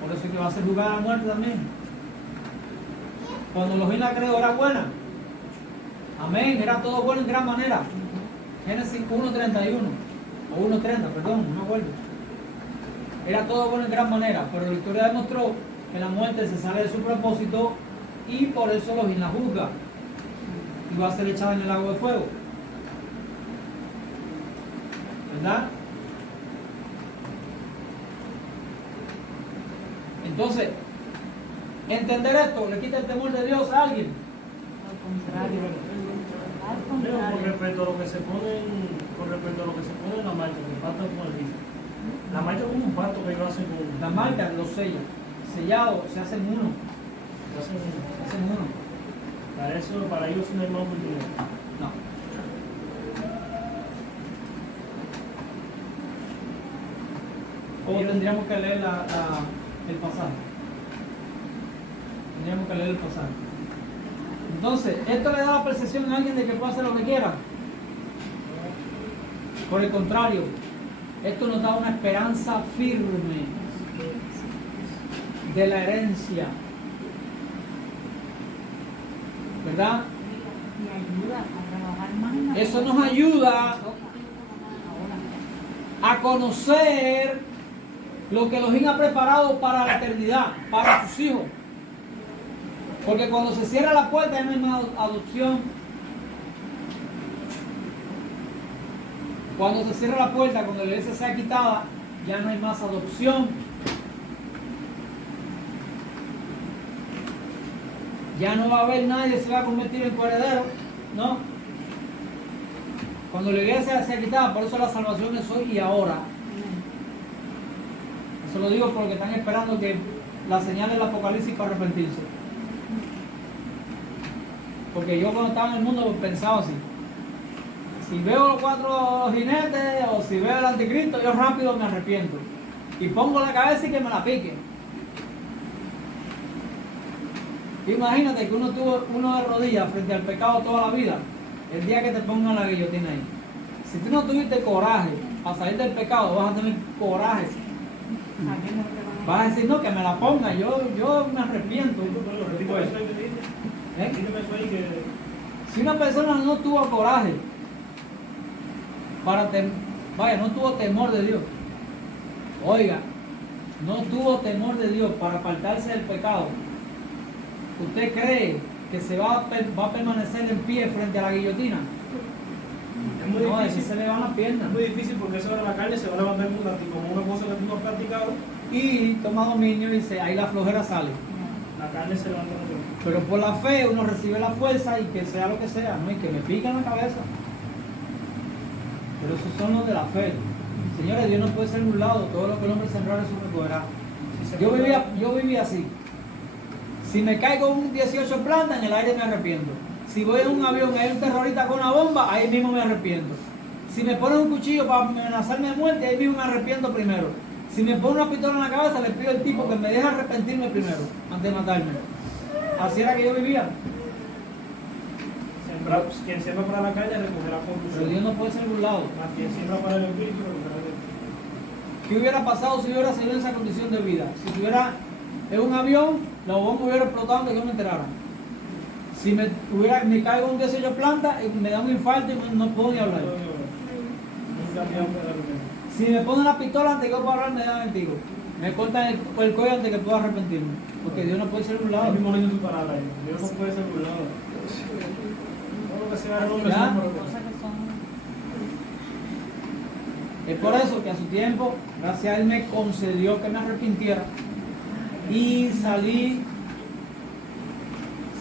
Por eso es que va a ser juzgada la muerte también. Cuando Elohim la creó era buena. Amén, era todo bueno en gran manera. Génesis 1:31 o 1:30, perdón, no me acuerdo. Era todo bueno en gran manera, pero la historia demostró que la muerte se sale de su propósito y por eso Elohim la juzga y va a ser echada en el lago de fuego. ¿Verdad? Entonces, entender esto le quita el temor de Dios a alguien. Al contrario. Al Pero con contrario. respecto a lo que se pone en la marcha, que pactan con el Cristo. La marcha es como un pacto que ellos hacen con Las marcas, los sellos, sellados, se hacen uno. hacen un- Se hacen uno. para ellos no hay más oportunidad. No. O tendríamos que leer el pasaje. Tendríamos que leer el pasaje. Entonces, esto le da la percepción a alguien de que puede hacer lo que quiera. Por el contrario, esto nos da una esperanza firme de la herencia. ¿Verdad? Y ayuda a trabajar más en la Eso nos ayuda ahora. a conocer lo que Elohim ha preparado para la eternidad, para sus hijos. Porque cuando se cierra la puerta ya no hay más adopción. Cuando se cierra la puerta, cuando la iglesia sea quitada, ya no hay más adopción. Ya no va a haber nadie que se va a convertir en coheredero, ¿no? Cuando la iglesia sea quitada, por eso la salvación es hoy y ahora. Eso lo digo porque están esperando que la señal del Apocalipsis para arrepentirse. Porque yo cuando estaba en el mundo pensaba así. Si veo los 4 jinetes o si veo el anticristo, yo rápido me arrepiento. Y pongo la cabeza y que me la pique. Imagínate que uno de rodillas frente al pecado toda la vida, el día que te pongan la guillotina ahí. Si tú no tuviste coraje para salir del pecado, vas a tener coraje. Vas a decir, no, que me la ponga, yo me arrepiento. Repito eso ahí que dice. ¿Eh? Repíteme eso ahí que Si una persona no tuvo coraje no tuvo temor de Dios. Oiga, no tuvo temor de Dios para apartarse del pecado. ¿Usted cree que se va a permanecer en pie frente a la guillotina? es muy No, ese difícil. se le van las piernas. Es muy difícil porque eso de la carne se va a levantar como una cosa que tú no has practicado. Y toma dominio y ahí la flojera sale. La carne se levanta mucho. Pero por la fe uno recibe la fuerza y que sea lo que sea, ¿no? Y que me pica en la cabeza. Pero esos son los de la fe. Señores, Dios no puede ser burlado. Todo lo que el hombre sembrará eso recogerá. Yo vivía así. Si me caigo un 18 plantas, en el aire me arrepiento. Si voy en un avión y hay un terrorista con una bomba, ahí mismo me arrepiento. Si me ponen un cuchillo para amenazarme de muerte, ahí mismo me arrepiento primero. Si me pone una pistola en la cabeza, le pido al tipo que me deje arrepentirme primero, antes de matarme. Así era que yo vivía. Quien siembra para la calle recogerá Pero conclusión. Dios no puede ser burlado. Más quien siembra para el espíritu recogerá el espíritu. ¿Qué hubiera pasado si hubiera seguido en esa condición de vida? Si estuviera en un avión, la bomba hubiera explotado antes que yo me enterara. Si me caigo en un 18 plantas, me da un infarto y no puedo ni hablar. Nunca me han pegado. Si me ponen la pistola antes que yo pueda hablar, me da vértigo. Me cortan el cuello antes que pueda arrepentirme. Porque Dios no puede ser burlado. Él mismo dice su palabra ahí. Dios no puede ser burlado. Todo lo que sea el hombre ¿Ya? se muere. Cosas que son Es por eso que a su tiempo, gracias a Él me concedió que me arrepintiera y salí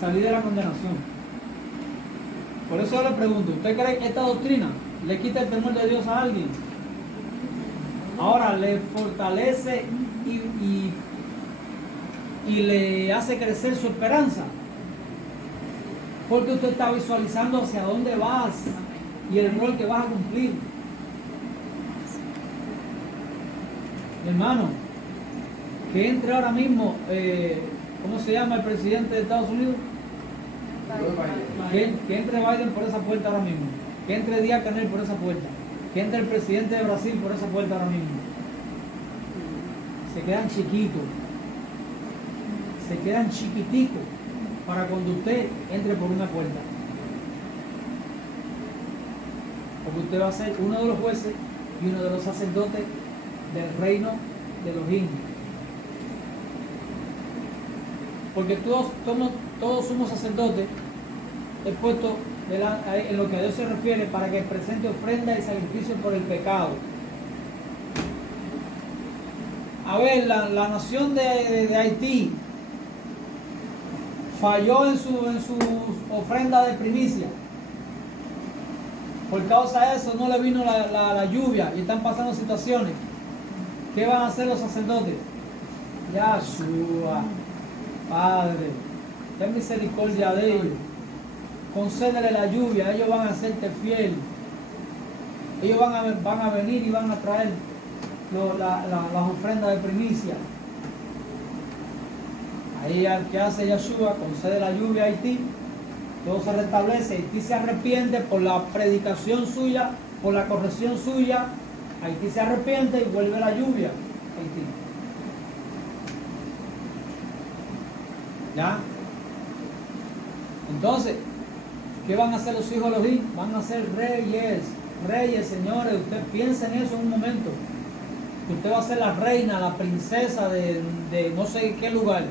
de la condenación. Por eso yo le pregunto, ¿usted cree que esta doctrina le quita el temor de Dios a alguien? Ahora le fortalece y y le hace crecer su esperanza. Porque usted está visualizando hacia dónde vas y el rol que vas a cumplir. Mi hermano, que entre ahora mismo, ¿cómo se llama el presidente de Estados Unidos? Que entre Biden por esa puerta ahora mismo. Que entre Díaz Canel por esa puerta. Que entre el presidente de Brasil por esa puerta ahora mismo. Se quedan chiquitos. Se quedan chiquiticos para cuando usted entre por una puerta. Porque usted va a ser uno de los jueces y uno de los sacerdotes del reino de los indios. Porque todos somos sacerdotes expuestos en lo que a Dios se refiere para que presente ofrenda y sacrificio por el pecado. A ver, la nación de Haití falló en su ofrenda de primicia. Por causa de eso no le vino la lluvia y están pasando situaciones. ¿Qué van a hacer los sacerdotes? Yahshua, Padre, ten misericordia de ellos. Concédele la lluvia, ellos van a hacerte fiel. Ellos van a venir y van a traer las ofrendas de primicia. Ahí al que hace Yahshua, concede la lluvia a Haití, todo se restablece, Haití se arrepiente por la predicación suya, por la corrección suya, Haití se arrepiente y vuelve la lluvia a Haití. ¿Ya? Entonces, ¿qué van a hacer los hijos de Elohim? Van a ser reyes, señores. Usted piensa en eso en un momento. Que usted va a ser la reina, la princesa de no sé qué lugar.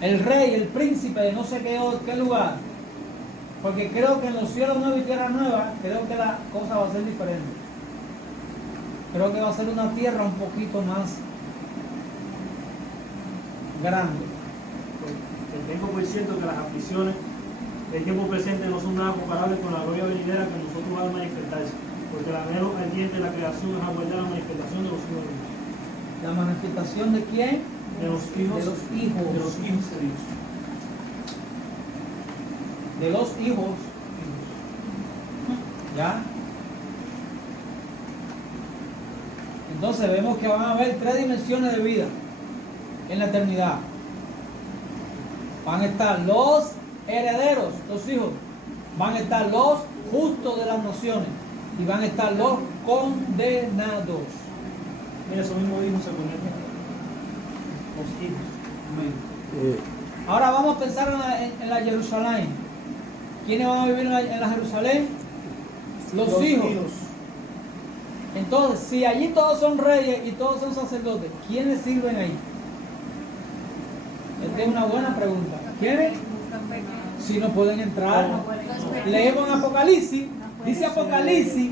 El rey, el príncipe de no sé qué lugar. Porque creo que en los cielos nuevos y tierra nueva, creo que la cosa va a ser diferente. Creo que va a ser una tierra un poquito más grande. Tengo por cierto que las aflicciones del tiempo presente no son nada comparables con la gloria venidera que nosotros va a manifestarse, porque la mero ardiente de la creación es aguardar la manifestación de los hijos de Dios. ¿La manifestación de quién? De los hijos de los hijos. De los hijos de Dios. De los hijos. ¿Ya? Entonces vemos que van a haber 3 dimensiones de vida en la eternidad. Van a estar los herederos, los hijos. Van a estar los justos de las naciones. Y van a estar los condenados. Mira, eso mismo dijo Zacarías. Los hijos. Amén. Ahora vamos a pensar en la Jerusalén. ¿Quiénes van a vivir en la Jerusalén? Los hijos. Entonces, si allí todos son reyes y todos son sacerdotes, ¿quiénes sirven ahí? Esta es una buena pregunta. ¿Quiénes? Si no pueden entrar. Leemos en Apocalipsis. Dice Apocalipsis.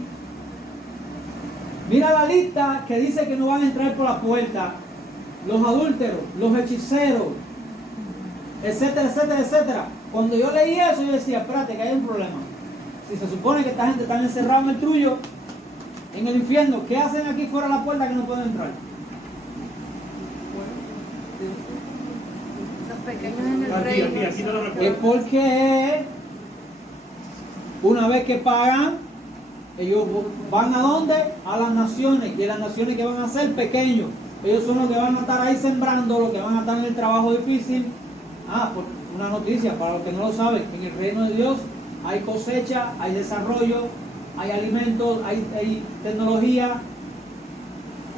Mira la lista que dice que no van a entrar por la puerta. Los adúlteros, los hechiceros, etcétera, etcétera, etcétera. Cuando yo leí eso, yo decía, espérate, que hay un problema. Si se supone que esta gente está encerrada en el trullo, en el infierno, ¿qué hacen aquí fuera de la puerta que no pueden entrar? Pequeños en el reino. Aquí te lo Es recuerdo. porque una vez que pagan, ellos van a dónde? A las naciones. Y las naciones que van a ser pequeños. Ellos son los que van a estar ahí sembrando, los que van a estar en el trabajo difícil. Por una noticia, para los que no lo saben, en el reino de Dios hay cosecha, hay desarrollo, hay alimentos, hay tecnología.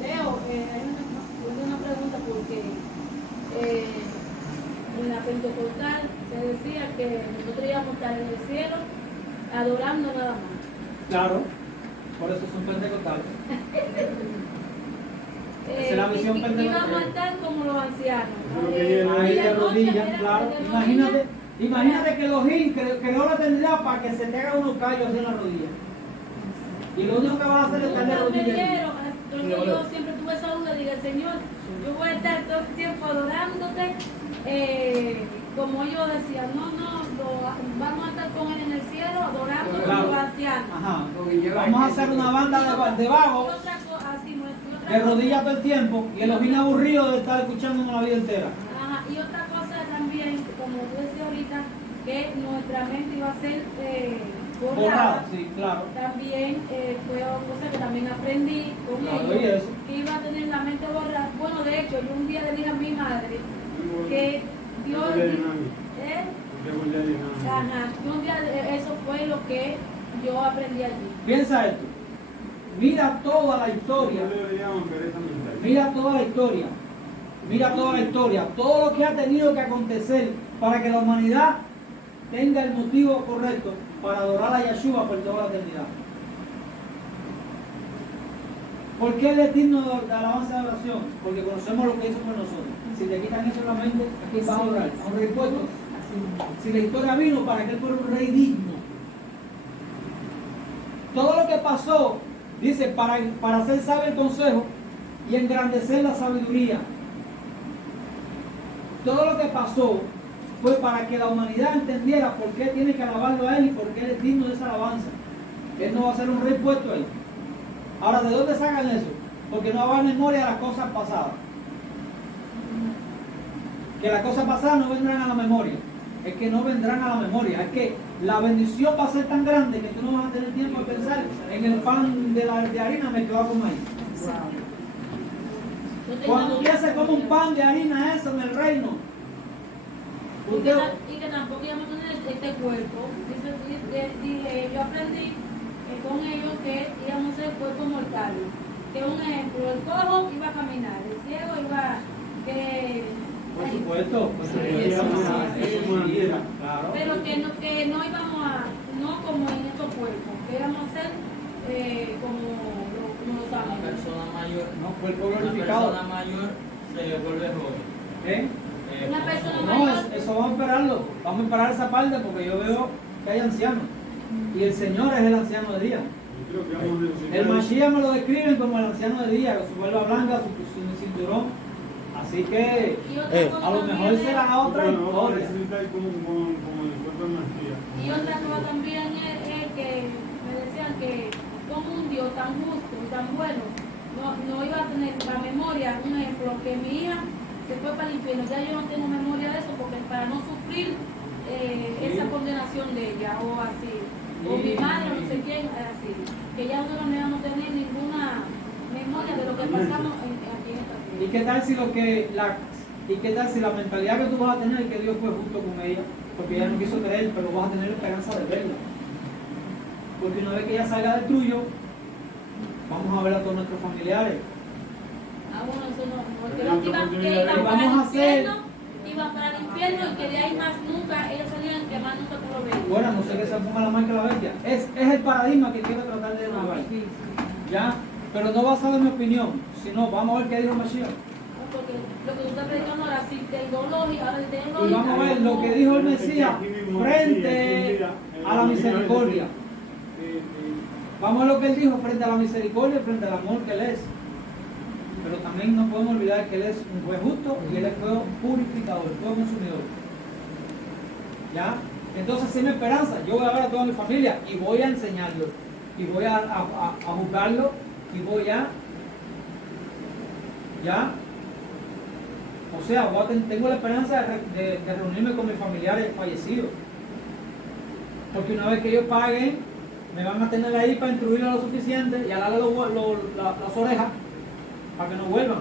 Leo, hay una pregunta porque en la Pentecostal se decía que nosotros íbamos a estar en el cielo adorando nada más. Claro, por eso son pentecostales. Esa es la visión pentecostal. Íbamos a estar como los ancianos. Ahí de rodillas, claro. Imagínate que los Gil creó la eternidad para que se te hagan unos callos en la rodilla. Y lo único que vas a hacer es estar de rodillas. Entonces yo siempre tuve esa duda, digo, Señor, yo voy a estar todo el tiempo adorándote, como ellos decían, vamos a estar con él en el cielo adorando como los ancianos. Ajá. Vamos a hacer una banda de vagos. Y otra cosa, así, nuestra de rodillas todo el tiempo y el ojín aburrido de estar escuchando la vida entera. Ajá, y otra cosa también, como tú decías ahorita, que nuestra mente iba a ser borrada. Sí, claro. También fue otra cosa que también aprendí con Claro, y ellos, eso. que iba a tener la mente borrada. Bueno, de hecho, yo un día le dije a mi madre que Dios... Ajá, un día eso fue lo que yo aprendí allí. Piensa esto. Mira toda la historia. Mira toda la historia. Mira toda la historia. Todo lo que ha tenido que acontecer para que la humanidad tenga el motivo correcto para adorar a Yeshua por toda la eternidad. ¿Por qué el digno de alabanza de oración? Porque conocemos lo que hizo por nosotros. Si te quitan eso de la mente, ¿a quién vas a adorar? ¿A un rey puesto? Si la historia vino para que él fuera un rey digno. Todo lo que pasó, dice, para hacer sabio el consejo y engrandecer la sabiduría. Todo lo que pasó fue para que la humanidad entendiera por qué tiene que alabarlo a él y por qué él es digno de esa alabanza. Él no va a ser un rey puesto ahí. Ahora, ¿de dónde sacan eso? Porque no va a haber memoria de las cosas pasadas. Que las cosas pasadas no vendrán a la memoria. Es que no vendrán a la memoria. Es que la bendición va a ser tan grande que tú no vas a tener tiempo de pensar en el pan de harina mezclado con maíz. Cuando pienses como un pan de harina eso en el reino. Y que tampoco íbamos a tener este cuerpo. Yo aprendí con ellos que íbamos a ser cuerpos mortales. Que un ejemplo, el cojo iba a caminar, el ciego iba Por supuesto, claro. pero que no íbamos a, no como en estos cuerpos, que íbamos a ser como los Una ángeles. persona mayor, No, cuerpo una glorificado. persona mayor se vuelve joven. ¿Eh? Una persona No, mayor. eso vamos a esperarlo. Vamos a esperar esa parte porque yo veo que hay ancianos. Y el Señor es el anciano de día. El Mashiach me lo describen como el anciano de día, con su barba blanca, su cinturón. Así que Y otra cosa a lo también mejor es- será otra historia. Y otra cosa también es que me decían que como un Dios tan justo y tan bueno no iba a tener la memoria, un ejemplo, que mi hija se fue para el infierno, ya yo no tengo memoria de eso porque para no sufrir esa condenación de ella o así, o mi madre o no sé quién, así, que ya no vamos a tener ninguna memoria de lo que pasamos aquí en esta ¿Y tierra. qué tal si y qué tal si la mentalidad que tú vas a tener es que Dios fue justo con ella? Porque ella no quiso creer, pero vas a tener la esperanza de verla. Porque una vez que ella salga del tuyo, vamos a ver a todos nuestros familiares. Ah, bueno, eso no, porque Pero los que iban y para vamos el a hacer- infierno, iban para el infierno y que de ahí más nunca, ellos salían que más nunca tú lo veías. Bueno, no sé que se ponga la marca de la bestia. Es el paradigma que quiero tratar de derribar. ¿Ya? Pero no basado en mi opinión, sino vamos a ver qué dijo Mashiach. Porque lo que tú estás predicando ahora sí tengo lógica, ahora sí tengo Y vamos a ver lo que dijo el Mesías frente a la misericordia. Vamos a ver lo que él dijo frente a la misericordia y frente al amor que él es. Pero también no podemos olvidar que él es un juez justo y él es fuego purificador, fuego consumidor. ¿Ya? Entonces, sin esperanza, yo voy a ver a toda mi familia y voy a enseñarlo. Y voy a juzgarlo y voy a... ¿Ya? O sea, tengo la esperanza de reunirme con mis familiares fallecidos. Porque una vez que ellos paguen, me van a tener ahí para instruirlos lo suficiente y alarle las orejas para que no vuelvan.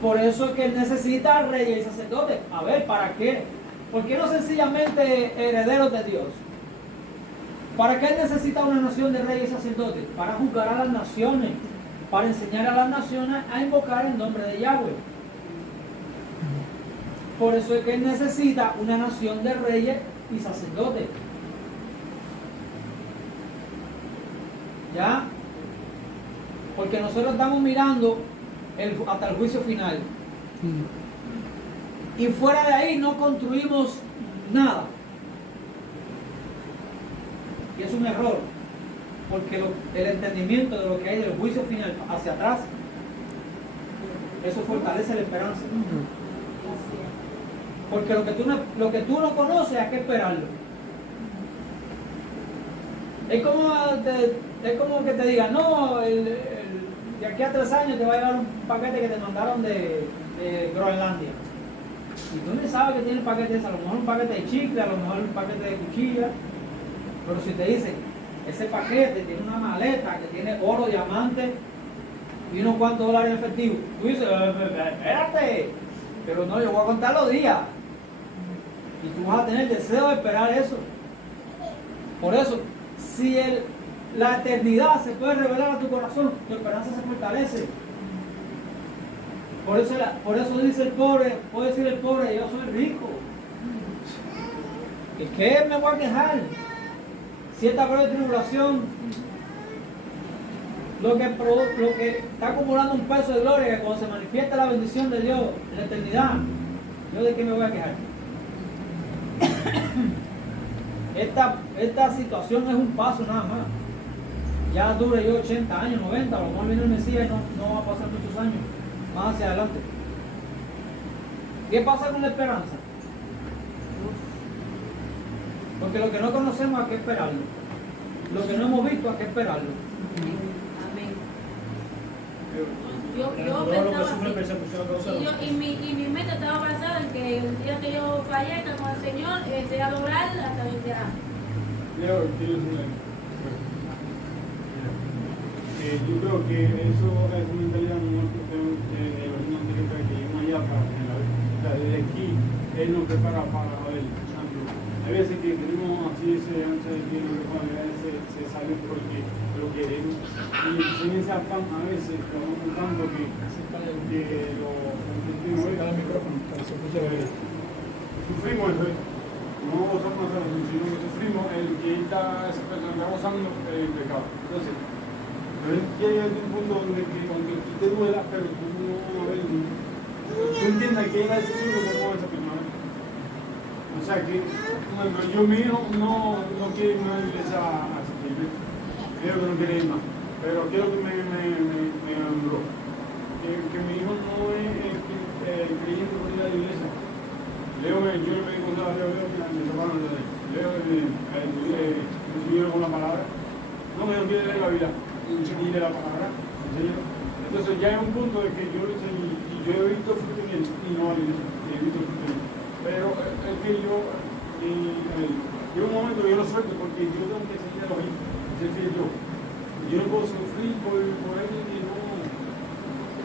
Por eso es que él necesita reyes y sacerdotes. A ver, ¿para qué? ¿Por qué no sencillamente herederos de Dios? ¿Para qué él necesita una nación de reyes y sacerdotes? Para juzgar a las naciones, para enseñar a las naciones a invocar el nombre de Yahweh. Por eso es que él necesita una nación de reyes y sacerdotes. ¿Ya? Porque nosotros estamos mirando hasta el juicio final. Y fuera de ahí no construimos nada. Y es un error. Porque el entendimiento de lo que hay del juicio final hacia atrás, eso fortalece la esperanza. Porque lo que tú no conoces hay que esperarlo. Es como que te digan, no, de aquí a 3 años te va a llegar un paquete que te mandaron de Groenlandia. Y tú ni sabes que tiene el paquete ese, a lo mejor un paquete de chicle, a lo mejor un paquete de cuchilla. Pero si te dicen, ese paquete tiene una maleta que tiene oro, diamante y unos cuantos dólares en efectivo, tú dices, espérate, pero no, yo voy a contar los días. Y tú vas a tener deseo de esperar eso. Por eso, si la eternidad se puede revelar a tu corazón, tu esperanza se fortalece. Por eso dice el pobre, puede decir el pobre, yo soy rico. ¿Y qué me voy a quejar? Si esta breve tribulación, lo que está acumulando un peso de gloria, que cuando se manifiesta la bendición de Dios en la eternidad, ¿yo de qué me voy a quejar? Esta situación es un paso nada más. Ya dure yo 80 años, 90, a lo mejor viene el Mesías y no va a pasar muchos años más hacia adelante. ¿Qué pasa con la esperanza? Porque lo que no conocemos hay que esperarlo. Lo que no hemos visto hay que esperarlo. Amén. El Yo dolor que pensaba sufre así. persecución causa Y mi mente estaba basada en que el día que yo fallezca con el Señor, se iba a lograr hasta donde Leo, quiero decir algo. Yo creo que eso es una mentalidad muy que de los niños anteriores que llegan allá para tener la vida. O sea, desde aquí, Él nos prepara para el cambio. Hay veces que tenemos así ese ansia de que a veces se sale porque lo queremos. Y sin ese afán, a veces, estamos tanto que lo sentimos. El micrófono, para que se escuche bien. Sufrimos eso, no gozamos la salvación, sino que sufrimos el que esa persona está gozando el pecado. Entonces, llega a un punto donde que, aunque tú te duela, pero tú no tú entiendas que es la decisión que tomó esa persona. O sea que, bueno, yo mi hijo no quiere ir a una iglesia así, creo que no quiere ir más, pero quiero que me habló. Que mi hijo no es creyente por ir a la iglesia. Leo, yo le pedí cosas a Leo, me tomaron de Leo, con la palabra. No me olvide leer la Biblia, y de la palabra, ¿enseño? Entonces ya hay un punto de que yo le enseño, y yo he visto fruto en él, y no hay he visto fruto en él. Pero es que llega un momento que yo lo suelto, porque yo tengo que seguir a los hijos, ser fiel yo. Yo no puedo sufrir por alguien que no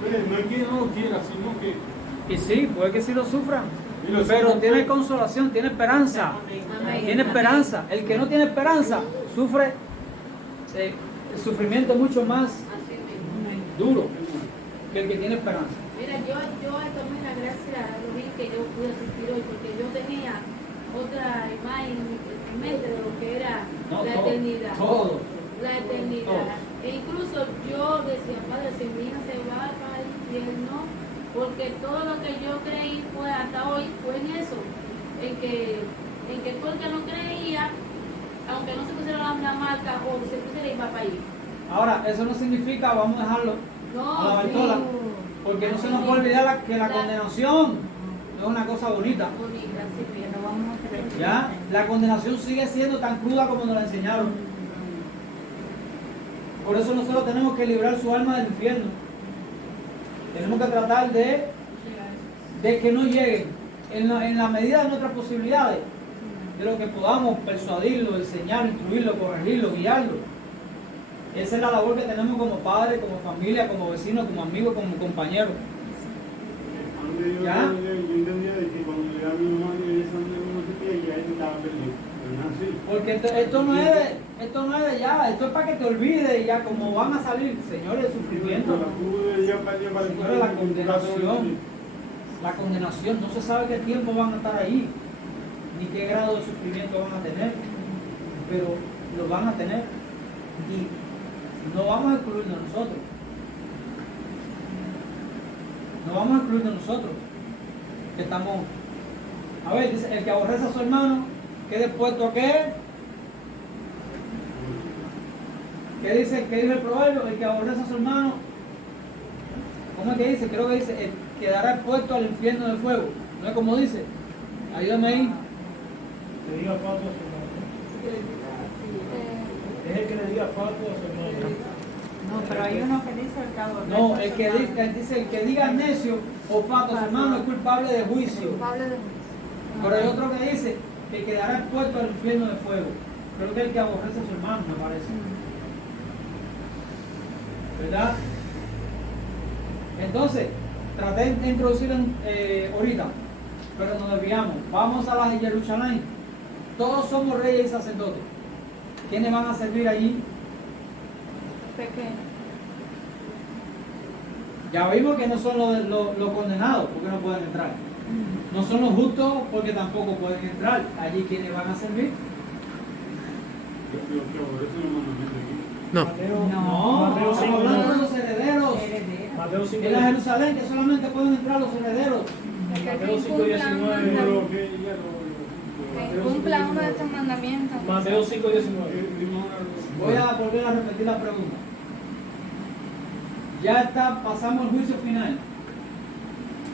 es que no lo quiera, sino que... Y sí, puede que sí lo sufran. Lo Pero sufro, tiene consolación, tiene esperanza. Amén. Tiene esperanza. El que no tiene esperanza sufre el sufrimiento mucho más Así mismo. duro que el que tiene esperanza. Mira, yo tomé la gracia a lo bien que yo pude asistir hoy, porque yo tenía otra imagen en mi mente de lo que era No, la todo, eternidad. todo. La eternidad. Todo. E incluso yo decía, Padre, si mi hija se va para el infierno, porque todo lo que yo creí fue hasta hoy, fue en eso, en que tú el que no creía, aunque no se pusiera la marca o se pusiera iba para allí. Ahora, eso no significa, vamos a dejarlo a la No, Bartola, sí. porque no se nos puede olvidar que la condenación no es una cosa bonita. Bonita, sí, bien. No vamos a creer. ¿Ya? La condenación sigue siendo tan cruda como nos la enseñaron. Por eso nosotros tenemos que librar su alma del infierno. Tenemos que tratar de que no lleguen en la medida de nuestras posibilidades, de lo que podamos persuadirlo, enseñarlo, instruirlo, corregirlo, guiarlo. Esa es la labor que tenemos como padres, como familia, como vecinos, como amigos, como compañeros. ¿Ya? Yo entendía de que cuando le da a mi mamá y ella no se pide, ya él estaba perdido. Pero no es así. Porque esto no es de ya, esto es para que te olvides ya como van a salir, señores, el sufrimiento. Señores, la condenación, no se sabe qué tiempo van a estar ahí, ni qué grado de sufrimiento van a tener, pero lo van a tener y no vamos a excluirnos nosotros. No vamos a excluirnos nosotros, que estamos, a ver, dice, el que aborrece a su hermano, quede puesto a qué. ¿Qué dice el proverbio? El que aborrece a su hermano, ¿cómo es que dice? Creo que dice, quedará expuesto al infierno de fuego. ¿No es como dice? Ayúdame ahí. Que diga fato a su hermano. Es el que le diga fato a su hermano. No, pero hay uno que dice el cabo. No, el que dice, el que diga necio o fato, su hermano es culpable de juicio. Culpable de Pero hay otro que dice que quedará expuesto al infierno de fuego. Creo que es el que aborrece a su hermano, me parece. ¿Verdad? Entonces, traté de introducirlo ahorita, pero nos desviamos. Vamos a la de Jerusalén. Todos somos reyes y sacerdotes. ¿Quiénes van a servir allí? pequeño. Ya vimos que no son los condenados, porque no pueden entrar. No son los justos, porque tampoco pueden entrar. Allí, ¿quiénes van a servir? Los que aborrecen los mandamientos aquí. No. No, Mateo estamos 5, hablando de los herederos. Mateo 5, En la Jerusalén, que solamente pueden entrar los herederos. El que Mateo 5, incumpla 19. Pero que ya que incumpla uno de estos mandamientos. Mateo 5, 19. Voy a volver a repetir la pregunta. Ya está, pasamos el juicio final.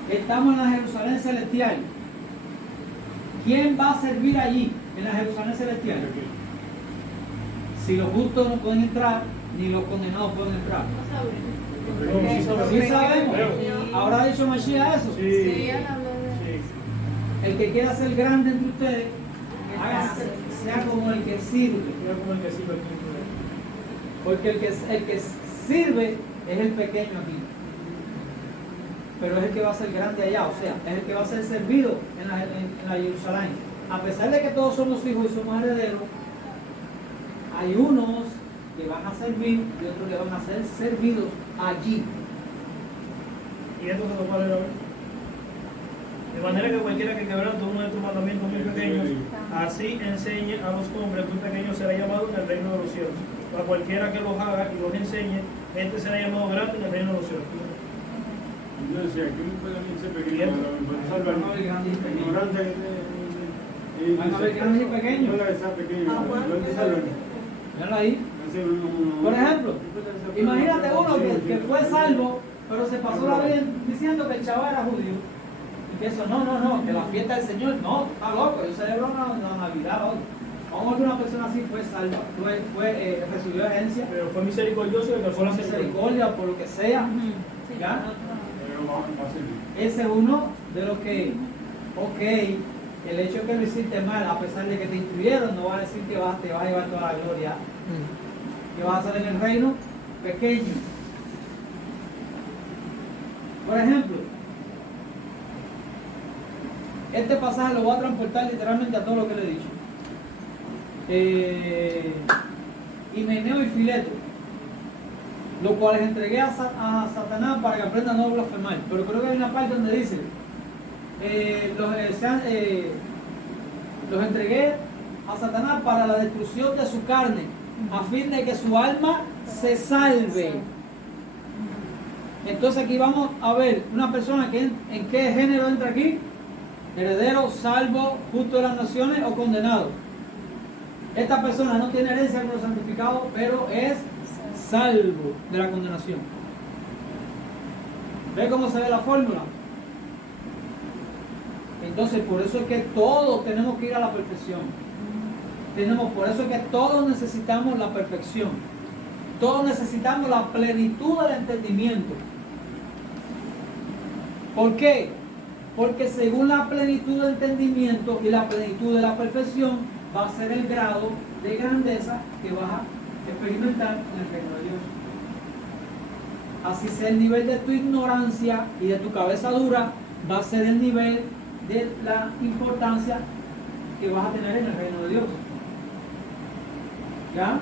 Estamos en la Jerusalén celestial. ¿Quién va a servir allí, en la Jerusalén celestial? Si los justos no pueden entrar, ni los condenados pueden entrar. Sí sabemos. ¿Habrá dicho Mashiach eso? Sí, él habló de El que quiera ser grande entre ustedes, hágase, sea como el que sirve. Porque el que sirve es el pequeño aquí. Pero es el que va a ser grande allá, o sea, es el que va a ser servido en la Jerusalén. A pesar de que todos somos hijos y somos herederos, hay unos que van a servir y otros que van a ser servidos allí. Y esto se lo va a leer. De manera que cualquiera que quebrante uno de tus mandamientos muy pequeños, así enseñe a los hombres muy pequeños, será llamado en el reino de los cielos. A cualquiera que los haga y los enseñe, este será llamado grande en el reino de los cielos. Yo decía que un pedacito pequeño Bien. para Van a haber grandes y pequeños. ignorancia Van a haber grandes y pequeños. no la esa pequeña, ¿dónde salvan? Míralo ahí. Por ejemplo, imagínate uno que fue salvo, pero se pasó la vida diciendo que el chaval era judío. Y que eso, no, que la fiesta del Señor, no, está loco, yo celebro la Navidad hoy. Vamos a ver que una persona así fue salva, recibió agencia, Pero fue misericordioso y alcanzó por la la misericordia. misericordia, por lo que sea. ¿Ya? Pero va a servir. Ese es uno de los que, ok, el hecho de que lo hiciste mal, a pesar de que te instruyeron, no va a decir que te vas a llevar toda la gloria, que vas a estar en el reino pequeño. Por ejemplo, este pasaje lo voy a transportar literalmente a todo lo que le he dicho. Himeneo y Fileto, los cuales entregué a Satanás para que aprenda a no blasfemar. Pero creo que hay una parte donde dice, los entregué a Satanás para la destrucción de su carne, a fin de que su alma se salve. Entonces aquí vamos a ver una persona que en qué género entra aquí: heredero, salvo, justo de las naciones o condenado. Esta persona no tiene herencia con los santificados, pero es salvo de la condenación. ¿Ve cómo se ve la fórmula? Entonces, por eso es que todos tenemos que ir a la perfección. Por eso es que todos necesitamos la perfección. Todos necesitamos la plenitud del entendimiento. ¿Por qué? Porque según la plenitud del entendimiento y la plenitud de la perfección, va a ser el grado de grandeza que vas a experimentar en el reino de Dios. Así sea el nivel de tu ignorancia y de tu cabeza dura, va a ser el nivel de la importancia que vas a tener en el reino de Dios. ¿Ya?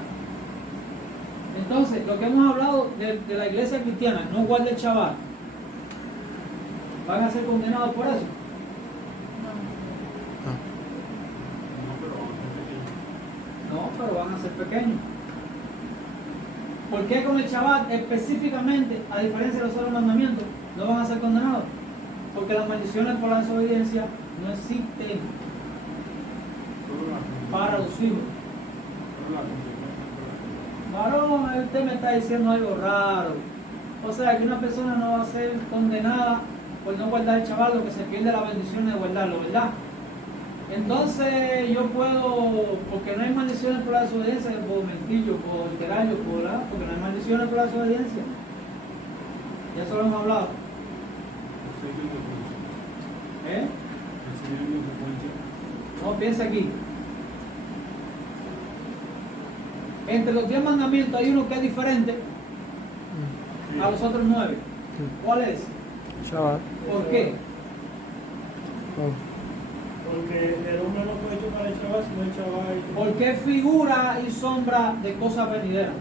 Entonces, lo que hemos hablado de la iglesia cristiana, no guarda el Shabbat, ¿van a ser condenados por eso? No, pero van a ser pequeños. ¿Por qué con el Shabbat específicamente, a diferencia de los otros mandamientos, no van a ser condenados? Porque las maldiciones por la desobediencia no existen para los hijos. Varón, usted me está diciendo algo raro. O sea, que una persona no va a ser condenada por no guardar el Shabbat, lo que se pierde la bendición de guardarlo, ¿verdad? Entonces yo puedo, porque no hay maldiciones por la desobediencia, yo puedo mentir, yo puedo alterar, yo puedo hablar, porque no hay maldiciones por la desobediencia. Ya eso lo hemos hablado. ¿Eh? No, piensa aquí. Entre los 10 mandamientos hay uno que es diferente a los otros 9. ¿Cuál es? Shabbat. ¿Por qué? Porque el hombre no fue hecho para el Shabbat, sino el Shabbat. Porque es figura y sombra de cosas venideras.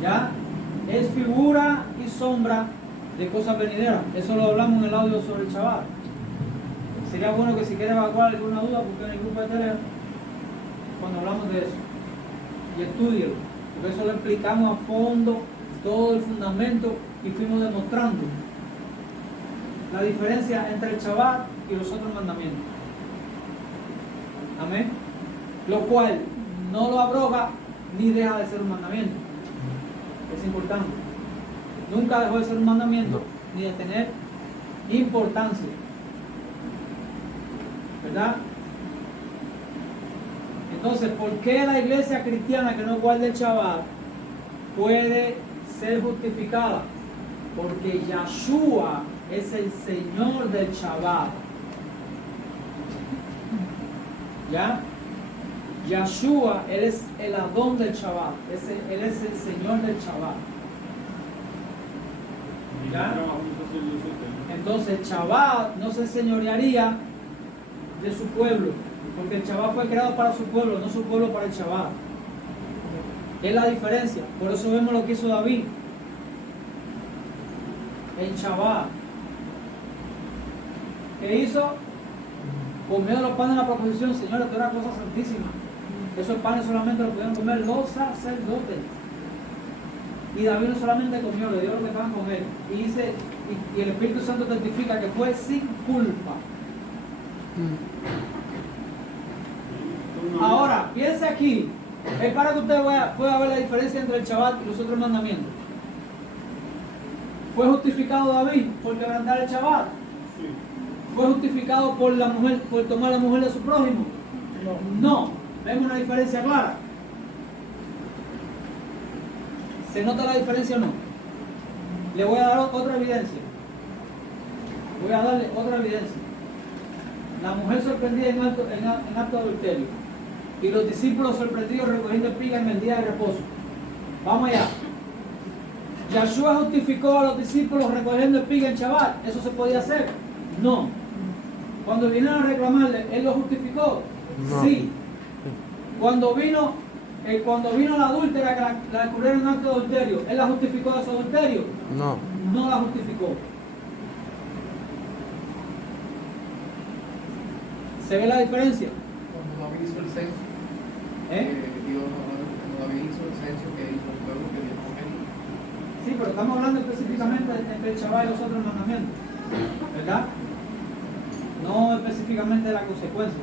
¿Ya? Es figura y sombra de cosas venideras. Eso lo hablamos en el audio sobre el Shabbat. Sería bueno que si quiere evacuar alguna duda, porque en el grupo de Telegram, cuando hablamos de eso, y estúdielo, porque eso lo explicamos a fondo, todo el fundamento, y fuimos demostrando la diferencia entre el Shabbat y los otros mandamientos. Amén. Lo cual no lo abroga ni deja de ser un mandamiento. Es importante. Nunca dejó de ser un mandamiento ni de tener importancia. ¿Verdad? Entonces, ¿por qué la iglesia cristiana que no guarda el Shabbat puede ser justificada? Porque Yahshua es el Señor del Shabbat. ¿Ya? Yahshua, Él es el Adón del Shabbat. Él es el Señor del Shabbat. ¿Ya? Entonces el Shabbat no se señorearía de su pueblo, porque el Shabbat fue creado para su pueblo, no su pueblo para el Shabbat. Es la diferencia. Por eso vemos lo que hizo David en Shabbat. ¿Qué hizo? Comió los panes de la proposición. Señora, esto era cosa santísima. Esos panes solamente los podían comer los sacerdotes. Y David no solamente comió, le dio lo que estaban con él. Y el Espíritu Santo testifica que fue sin culpa. Ahora, piensa aquí. Es para que usted pueda ver la diferencia entre el Shabbat y los otros mandamientos. ¿Fue justificado David por quebrantar el Shabbat? Sí. ¿Fue justificado por la mujer, por tomar la mujer de su prójimo? No. ¿Vemos una diferencia clara? ¿Se nota la diferencia o no? Le voy a dar otra evidencia. Voy a darle otra evidencia. La mujer sorprendida en acto de adulterio. Y los discípulos sorprendidos recogiendo espigas en el día de reposo. Vamos allá. ¿Yahshua justificó a los discípulos recogiendo espigas en Shabbat? ¿Eso se podía hacer? No. Cuando vinieron a reclamarle, ¿él lo justificó? No. Sí. Cuando vino la adúltera que la descubrieron en acto de adulterio, ¿él la justificó de su adulterio? No. No la justificó. ¿Se ve la diferencia? Cuando David hizo el censo, cuando David hizo el censo que hizo el pueblo que Dios no quería. Sí, pero estamos hablando específicamente entre el Shabbat y los otros mandamientos, ¿verdad? No específicamente de la consecuencia,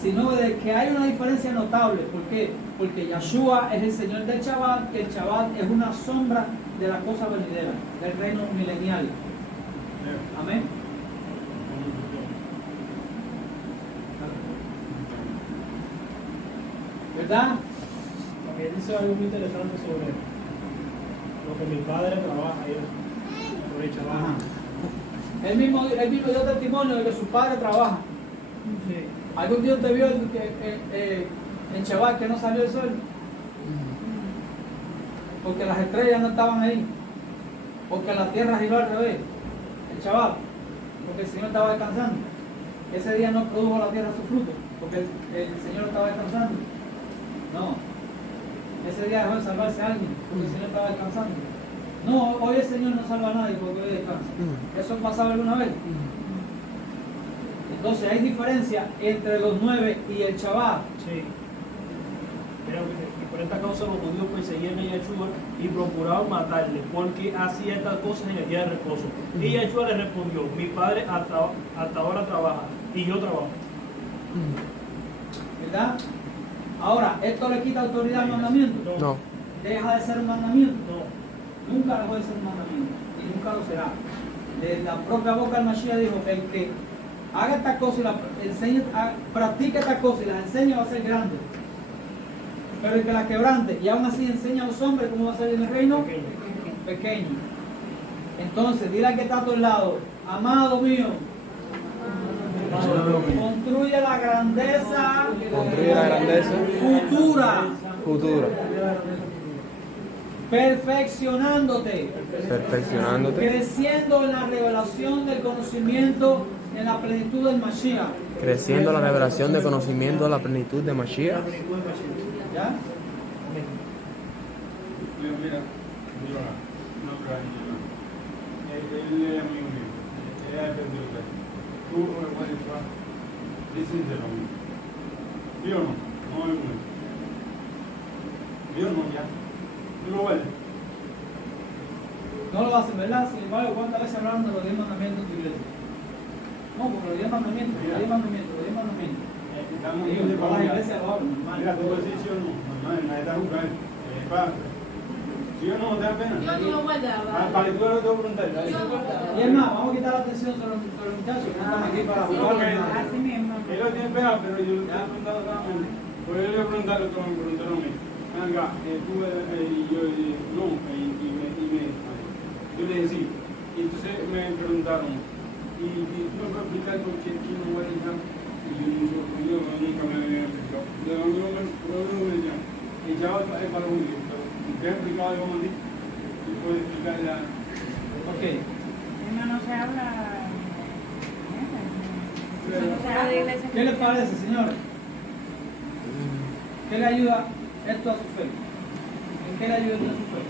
sino de que hay una diferencia notable. ¿Por qué? Porque Yahshua es el Señor del Shabbat, que el Shabbat es una sombra de la cosa venidera, del reino milenial. Amén. ¿Verdad? También dice algo muy interesante sobre lo que mi padre trabaja sobre el Shabbat. Ajá. Él mismo dio testimonio de que su padre trabaja. Sí. ¿Algún día te vio en Shabbat que no salió el sol? Porque las estrellas no estaban ahí. Porque la tierra giró al revés. El Shabbat. Porque el Señor estaba descansando. Ese día no produjo la tierra su fruto. Porque el Señor estaba descansando. No. Ese día dejó de salvarse a alguien. Porque el Señor estaba descansando. No, hoy el Señor no salva a nadie porque hoy descansa. ¿Eso pasaba alguna vez? Entonces hay diferencia entre los 9 y el Shabbat. Sí. Mira, y por esta causa los judíos perseguían a Yahshua y procuraban matarle, porque hacía estas cosas en el día de reposo. Y Yahshua le respondió: mi padre hasta ahora trabaja y yo trabajo. ¿Verdad? Ahora, ¿esto le quita autoridad al mandamiento? No. ¿Deja de ser un mandamiento? No. Nunca dejó de ser un mandamiento y nunca lo será. De la propia boca del Mashiach dijo: el que haga esta cosa y practique esta cosa y las enseña, va a ser grande. Pero el que la quebrante y aún así enseña a los hombres cómo va a ser en el reino pequeño. Entonces, dile al que está a tu lado, amado mío, construye la grandeza futura, perfeccionándote, creciendo en la revelación del conocimiento en la plenitud del Mashiach. Creciendo la revelación de conocimiento de la plenitud de Mashiach. ¿Ya? Mira, no creo. Él es amigo mío. Él es aprendido. Tú me puedes decir, sincero. ¿Sí o no? No es muy. ¿Sí o no? Ya. ¿Tú lo ves? No lo hacen, ¿verdad? Sin embargo, ¿cuántas veces hablaron de los 10 mandamientos de tu iglesia? No, porque los 10 mandamientos, los 10 mandamientos, los 10 mandamientos. Estamos Digo, de todas las iglesias lo hablan, normal. Mira, tú puedes decir sí o no. Normal, nadie está jugando. ¿Sí o no? ¿Te da pena? Yo no lo guardaba. Para que tú lo tengo que preguntar. Y es más, vamos a quitar la atención sobre los muchachos que están aquí para jugar. Así mismo. Él lo tiene pena, pero yo le he preguntado nuevamente. Pues yo le voy a preguntar lo que me preguntaron a mí. Venga, tú y yo no, yo le decía. Y entonces me preguntaron, ¿y tú me puedes explicar por qué aquí no voy a dejar? Y yo nunca me había explicado. Yo no me decía, y ya es para los judíos, pero te he explicado algo más y puedes explicar la... Ok. No se habla. ¿Qué les parece, señores? ¿Qué le ayuda esto a su fe? ¿En qué le ayuda esto a su fe?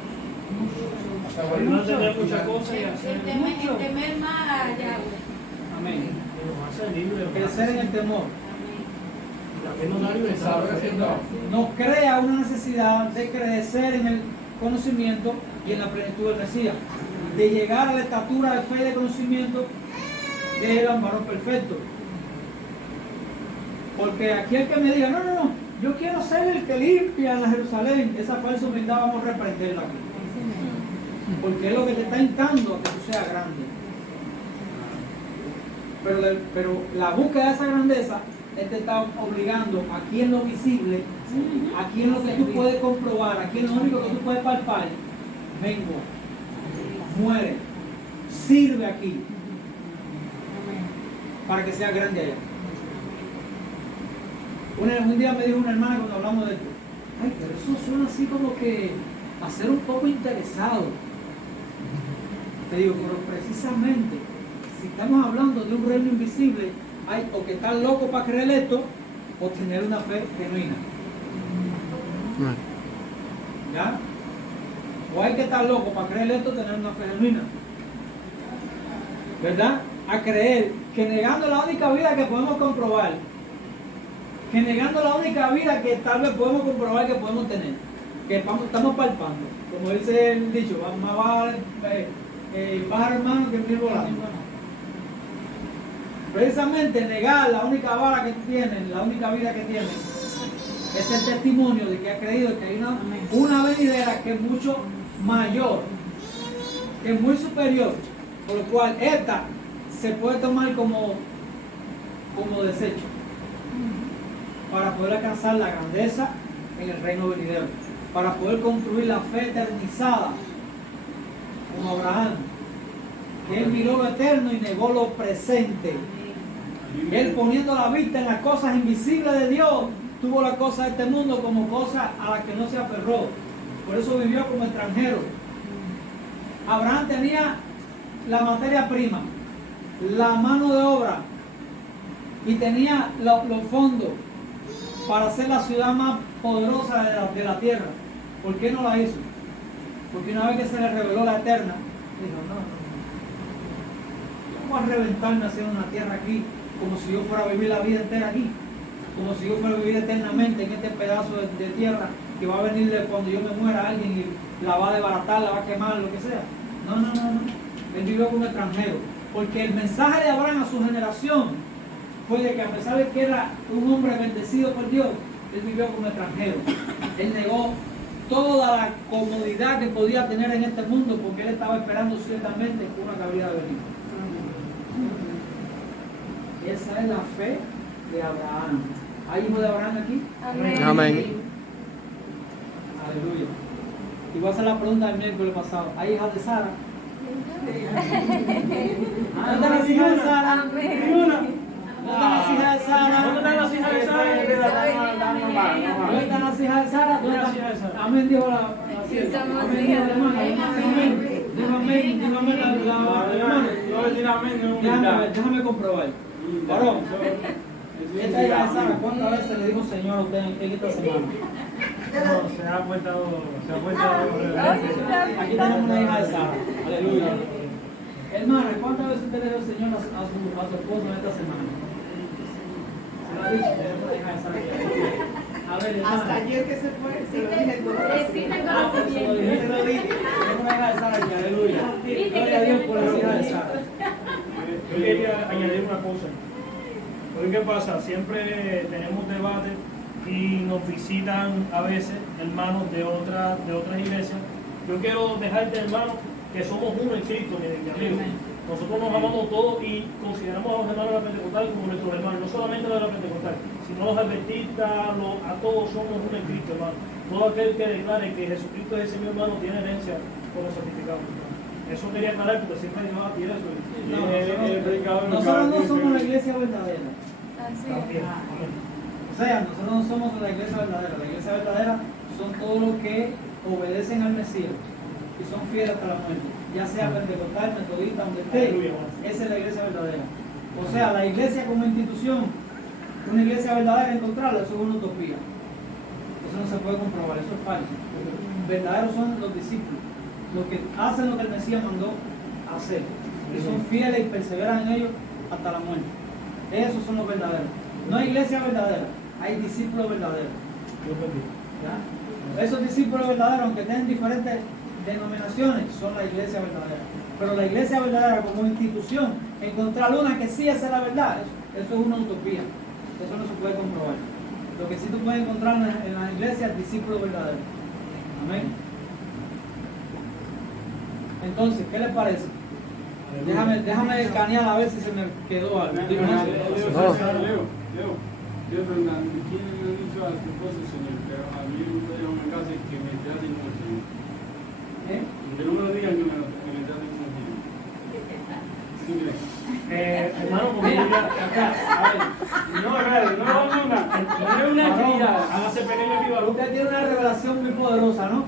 No tener muchas cosas y hacer El temer más a Yahweh. Amén. hacer libre. Crecer en el temor. Que no da libertad. Nos crea una necesidad de crecer en el conocimiento y en la plenitud del Mesías, de llegar a la estatura de fe y de conocimiento del varón perfecto. Porque aquí el que me diga, no, yo quiero ser el que limpia la Jerusalén, esa falsa humildad vamos a reprenderla aquí. Porque es lo que te está instando a que tú seas grande. Pero la búsqueda de esa grandeza, él te está obligando aquí en lo visible, aquí en lo que tú puedes comprobar, aquí en lo único que tú puedes palpar. Vengo, muere, sirve aquí para que sea grande allá. Un día me dijo una hermana cuando hablamos de esto, ay, pero eso suena así como que a ser un poco interesado. Te digo, pero precisamente, si estamos hablando de un reino invisible, hay o que estar loco para creer esto, o tener una fe genuina. ¿Ya? O hay que estar loco para creer esto, tener una fe genuina. ¿Verdad? A creer que negando la única vida que podemos comprobar, que negando la única vida que tal vez podemos comprobar que podemos tener, que estamos palpando, como dice el dicho, más vale pájaro hermano que mil volando. Precisamente negar la única vara que tienen, la única vida que tienen, es el testimonio de que ha creído que hay una venidera que es mucho mayor, que es muy superior, por lo cual esta se puede tomar como desecho para poder alcanzar la grandeza en el reino venidero, para poder construir la fe eternizada como Abraham, que él miró lo eterno y negó lo presente. Él, poniendo la vista en las cosas invisibles de Dios, tuvo las cosas de este mundo como cosas a las que no se aferró. Por eso vivió como extranjero. Abraham tenía la materia prima, la mano de obra y tenía los fondos para ser la ciudad más poderosa de la tierra. ¿Por qué no la hizo? Porque una vez que se le reveló la eterna, dijo, no, yo voy a reventarme haciendo una tierra aquí, como si yo fuera a vivir la vida entera aquí, como si yo fuera a vivir eternamente en este pedazo de tierra que va a venir de cuando yo me muera alguien y la va a desbaratar, la va a quemar, lo que sea. No. Él vivió como extranjero, porque el mensaje de Abraham a su generación fue de que a pesar de que era un hombre bendecido por Dios, él vivió como extranjero. Él negó toda la comodidad que podía tener en este mundo porque él estaba esperando ciertamente una que habría de venir. Él esa es la fe de Abraham. ¿Hay hijo de Abraham aquí? Amén. Amén. Aleluya. Y voy a hacer la pregunta del miércoles pasado. ¿Hay hijas de Sara? ¿Dónde están las hijas de Sara? Amén. ¿Dónde están las hijas de Sara? ¿Dónde están las hijas de Sara? ¿Dónde están las hijas de Sara? ¿Dónde están las hijas de Sara? Amén, dijo la sierva. Somos Amén, dijo hijas la de hermana. Amén. Amén. Dijo amén, dijo amén la hermana. No le dirá amén, no Déjame comprobar. Varón, esta hija de Sara, ¿cuántas veces le dijo Señor a usted en esta semana? No, se ha puesto Aquí tenemos una hija de Sara. Aleluya. Hermana, ¿cuántas veces usted le dio el Señor a su esposo en esta semana? Se lo ha dicho, tenemos una hija de Sara. A ver, hermana. Hasta ayer que se fue, se lo dije todo. Recita el Ah, pues se lo dije, conocimiento. se lo dije. Tenemos una hija de Sara aquí, aleluya. Gloria a Dios por la hija de Sara. Yo quería añadir una cosa. Porque ¿qué pasa? Siempre tenemos debate y nos visitan a veces hermanos de otras iglesias. Yo quiero dejarte, hermano, que somos uno en Cristo, mi amigo. Nosotros nos amamos todos y consideramos a los hermanos de la Pentecostal como nuestros hermanos, no solamente los de la Pentecostal, sino los adventistas, a todos somos uno en Cristo, hermano. Todo aquel que declare que Jesucristo es el Señor, hermano, tiene herencia como certificado. Eso quería aclarar porque siempre llevaba a ti eso. Nosotros no somos la iglesia verdadera. Así También. O sea, nosotros no somos la iglesia verdadera. La iglesia verdadera son todos los que obedecen al Mesías y son fieles hasta la muerte. Ya sea pentecostal, metodista, donde esté, esa es la iglesia verdadera. O sea, la iglesia como institución, una iglesia verdadera, encontrarla, eso es una utopía. Eso no se puede comprobar, eso es falso. Verdaderos son los discípulos, los que hacen lo que el Mesías mandó hacer. Y son fieles y perseveran en ellos hasta la muerte. Esos son los verdaderos. No hay iglesia verdadera, hay discípulos verdaderos. ¿Ya? Esos discípulos verdaderos, aunque tengan diferentes denominaciones, son la iglesia verdadera. Pero la iglesia verdadera como institución, encontrar una que sí hace la verdad, eso es una utopía. Eso no se puede comprobar. Lo que sí tú puedes encontrar en la iglesia es discípulos verdaderos. Amén. Entonces, ¿qué les parece? Déjame escanear a ver si se me quedó algo. Leo, Fernando, ¿quién le ha dicho a su esposo, Señor? Pero a mí me gustaría una casa que me traten como Señor. Que no me lo digan que me traten como Señor. ¿Qué crees? Hermano, como Mira, diría, acá, a ver. No, es una actividad. hágase pequeño y viva. Usted tiene una revelación muy poderosa, ¿no?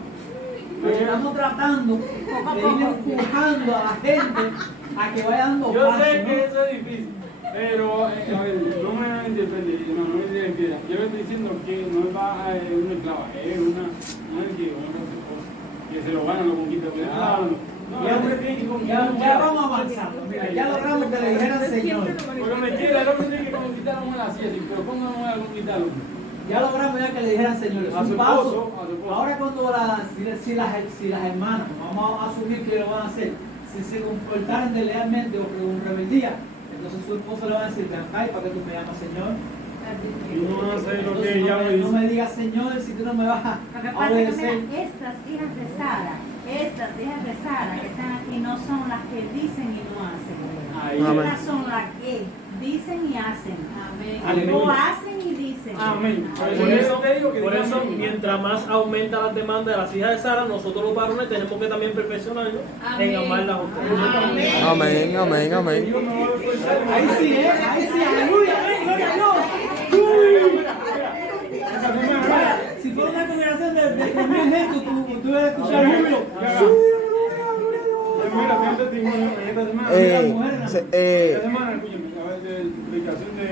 Porque estamos tratando de ir empujando a la gente a que vaya dando Yo pasos, sé ¿no? que eso es difícil, pero a ver, no me interprete, no me entienda. Yo le estoy diciendo que no es una esclava, es una, no es que se lo gana, lo conquista. Ya vamos avanzando. Mira, ya logramos que le dijeran Señor. Porque me quiere, el hombre tiene que conquistar a la mujer así, pero ¿cómo no voy a conquistarlo? Ya logramos ya que le dijeran Señor. Es A su un paso. esposo, a su esposo. Ahora cuando si las hermanas, vamos a asumir que lo van a hacer, si se comportaran deslealmente o con rebeldía, entonces su esposo le va a decir, ay, ¿para qué tú me llamas Señor? Y no van a hacer lo Entonces, que ella me no dice. me digas Señor si tú no me vas Lo que a pasa es que obedecer. mira, estas hijas de Sara que están aquí no son las que dicen y no hacen. Ahí. Amén. Estas son las que dicen y hacen. Amén. Aleluya. O hacen y dicen. Amén. Por Por eso, eso te digo que por digan eso, amén. mientras más aumenta las demandas de las hijas de Sara, nosotros los varones tenemos que también perfeccionarnos Amén. en amarlas a ustedes. Amén, amén, amén. Dios me va a esforzar. Ahí sí, aleluya, gloria a Dios. Vaya, si fuera una congregación de 3.000 gente, tú ibas a escuchar el júbilo. Mira, tengo un testimonio esta semana. Eh, Esta semana, escúchame, a ver, de predicación de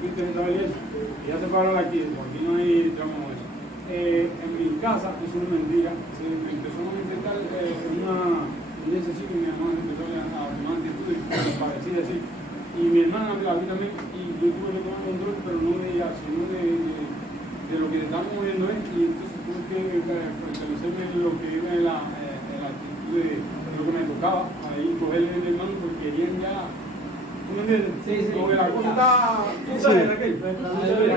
Cristo en esta iglesia, ya se pararon aquí, porque no hay trabajo de eso. En mi casa, es una mentira, se empezó a manifestar una iglesia así que mi hermana empezó a tomar actitudes parecidas así. Y mi hermana la vi también, y yo tuve que tomar control, pero no de ella, sino de lo que estamos moviendo, y entonces tuve que fortalecerme en lo que era la actitud de lo que me tocaba, ahí cogerle de mano porque querían ya. ¿Tú me entiendes? Sí, sí. Porque la cosa está. ¿Tú sabes, Raquel?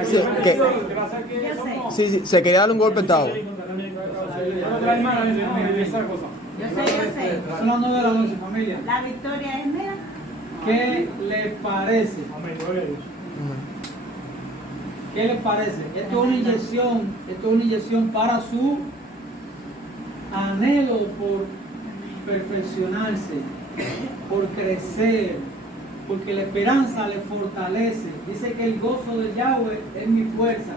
Sí, que- Gracias que Yo sé. Sí, sí, se quería darle un golpe al Tao. otra hermana de esa cosa. Yo sé. Son las 9 de la noche, familia. La victoria es mía. ¿Qué les parece? Amén, gloria a Dios. ¿Qué les parece? Esto es una inyección para su anhelo por perfeccionarse, por crecer, porque la esperanza le fortalece. Dice que el gozo de Yahweh es mi fuerza.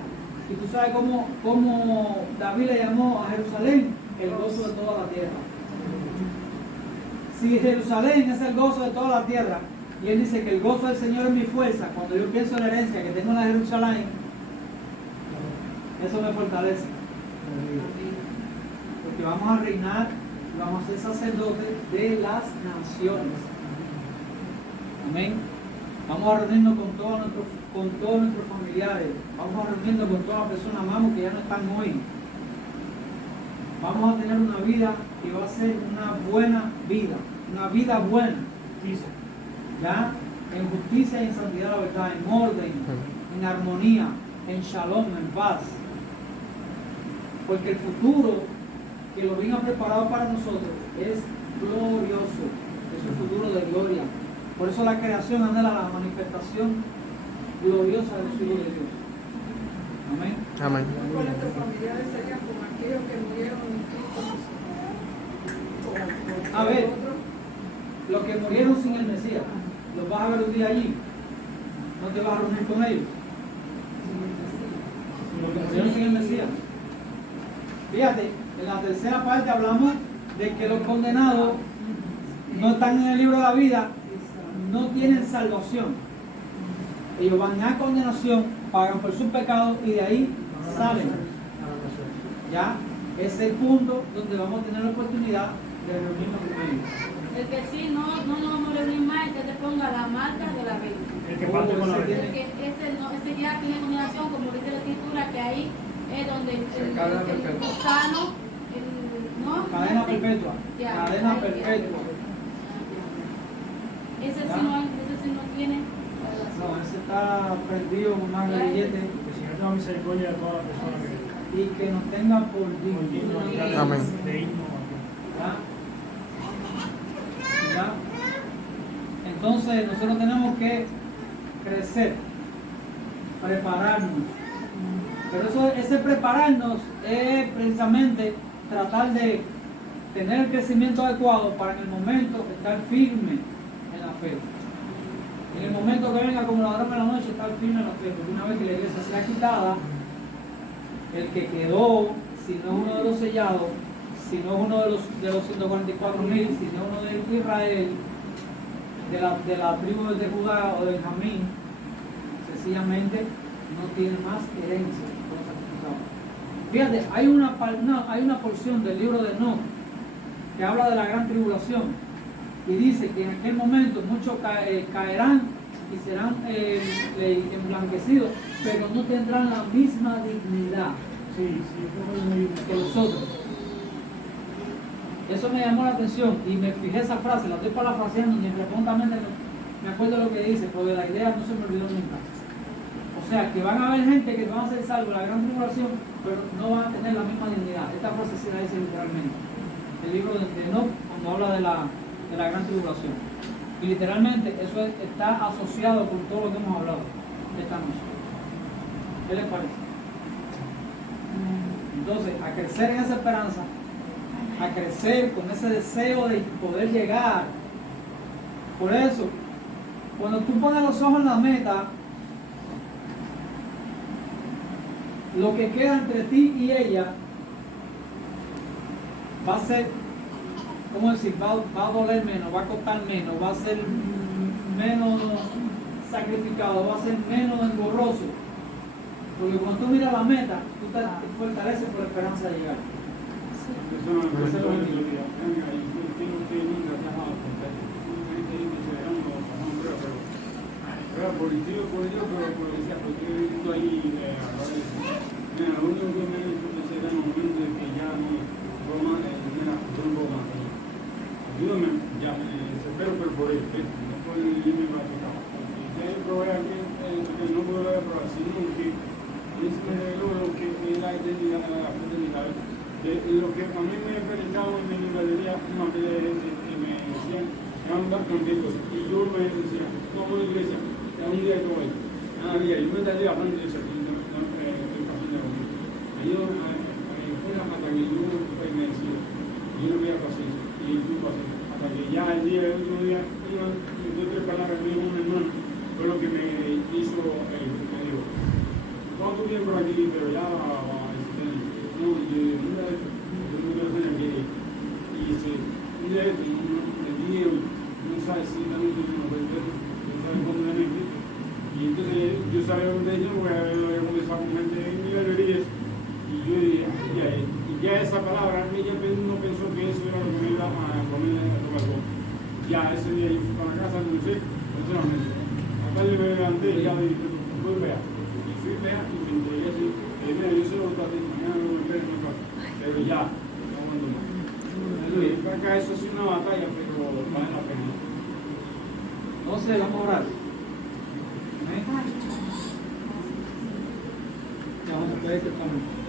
Y tú sabes cómo David le llamó a Jerusalén el gozo de toda la tierra. Si Jerusalén es el gozo de toda la tierra, y él dice que el gozo del Señor es mi fuerza, cuando yo pienso en la herencia que tengo en la Jerusalén, eso me fortalece. Porque vamos a reinar y vamos a ser sacerdotes de las naciones. Amén. Vamos a reunirnos con todos nuestros familiares. Vamos a reunirnos con todas las personas amamos que ya no están hoy. Vamos a tener una vida que va a ser una buena vida. Una vida buena. ¿Ya? En justicia y en santidad, la verdad, en orden, en armonía, en shalom, en paz. Porque el futuro que lo venga preparado para nosotros es glorioso. Es un futuro de gloria. Por eso la creación anhela la manifestación gloriosa de los hijos de Dios. Amén. Amén. ¿Cuáles familiares serían con aquellos que murieron en Cristo? A ver, los que murieron sin el Mesías, ¿los vas a ver un día allí? ¿No te vas a reunir con ellos? Los que murieron sin el Mesías. Fíjate, en la tercera parte hablamos de que los condenados no están en el libro de la vida, no tienen salvación. Ellos van a condenación, pagan por sus pecados y de ahí salen. Ya, ese es el punto donde vamos a tener la oportunidad de reunirnos con ellos. El que sí no vamos a reunir más, el que se ponga la marca de la bestia. El que parte con la Ese bestia. El que ese ya tiene condenación, como dice la escritura, que ahí es donde el gusano, ¿no? Cadena perpetua. Ya, Cadena ahí, perpetua. Ese sí no tiene salvación. No, ese está perdido con más billete Que el Señor tenga misericordia de todas las personas que y que nos tenga por digno. Amén. ¿Ya? ¿Ya? Entonces nosotros tenemos que crecer, prepararnos. Pero ese prepararnos es precisamente tratar de tener el crecimiento adecuado para en el momento estar firme en la fe. En el momento que venga como ladrón de la noche, estar firme en la fe. Porque una vez que la iglesia sea quitada, el que quedó, si no es uno de los sellados, si no es uno de los 144.000, si no es uno de Israel, de la tribu de Judá o de Benjamín, sencillamente no tiene más herencia. Fíjate, hay una porción del libro de Enoc que habla de la gran tribulación y dice que en aquel momento muchos caerán y serán emblanquecidos, pero no tendrán la misma dignidad que los otros. Eso me llamó la atención y me fijé esa frase, la estoy parafraseando y prontamente me acuerdo de lo que dice, porque la idea no se me olvidó nunca. O sea, que van a haber gente que van a ser salvos de la gran tribulación, pero no van a tener la misma dignidad. Esta frase sí la dice literalmente. El libro de Enoc, cuando habla de la gran tribulación. Y literalmente eso está asociado con todo lo que hemos hablado esta noche. ¿Qué les parece? Entonces, a crecer en esa esperanza, a crecer con ese deseo de poder llegar. Por eso, cuando tú pones los ojos en la meta, lo que queda entre ti y ella va a ser, ¿cómo decir? Va a doler menos, va a costar menos, va a ser menos sacrificado, va a ser menos engorroso. Porque cuando tú miras la meta, tú te fortaleces por la esperanza de llegar. Por el tío, pero por decía, porque he visto ahí mira, lo único que me ha dicho que será en el momento de que ya no Roma, mira, yo no puedo más. Ayúdame, ya, espero por él, no puedo irme para acá. Ustedes proveen aquí, no puedo ver por así, que es lo que es la identidad de la fraternidad. Lo que a mí me ha predicado en mi librería, una vez de gente que me decían, van a andar contentos. Y yo me decía, toda la iglesia, un día que voy. día hablando de eso, estoy pasando conmigo. Yo, hasta que yo me decía, yo no voy a pasar, y tú pasas, hasta que ya el otro día, dos o tres palabras me dijo un hermano, fue lo que me hizo, me dijo, ¿cuándo tú vienes por aquí? Pero ya, no, yo nunca de eso, yo no quiero tener que ir. Y dice, un día de esto, el día, no sabes si también tú no puedes ver, no sabes cuándo venir. Y entonces yo sabía dónde yo, porque había comenzado con gente en mi librería. Y yo dije, y ya esa palabra, ella no pensó que eso era lo que me iba a comer en el corazón. Ya ese día yo fui para la casa, no sé, personalmente. Acá yo me levanté y ya dije, voy a ver. Y fui a ver y me entregué así. Mira, yo solo estoy así, mañana me voy a ver en mi casa. Pero ya, no aguanto más. Entonces, acá eso es una batalla, pero vale la pena. Entonces, vamos a orar. Amén. Ya vamos a pedir que estamos.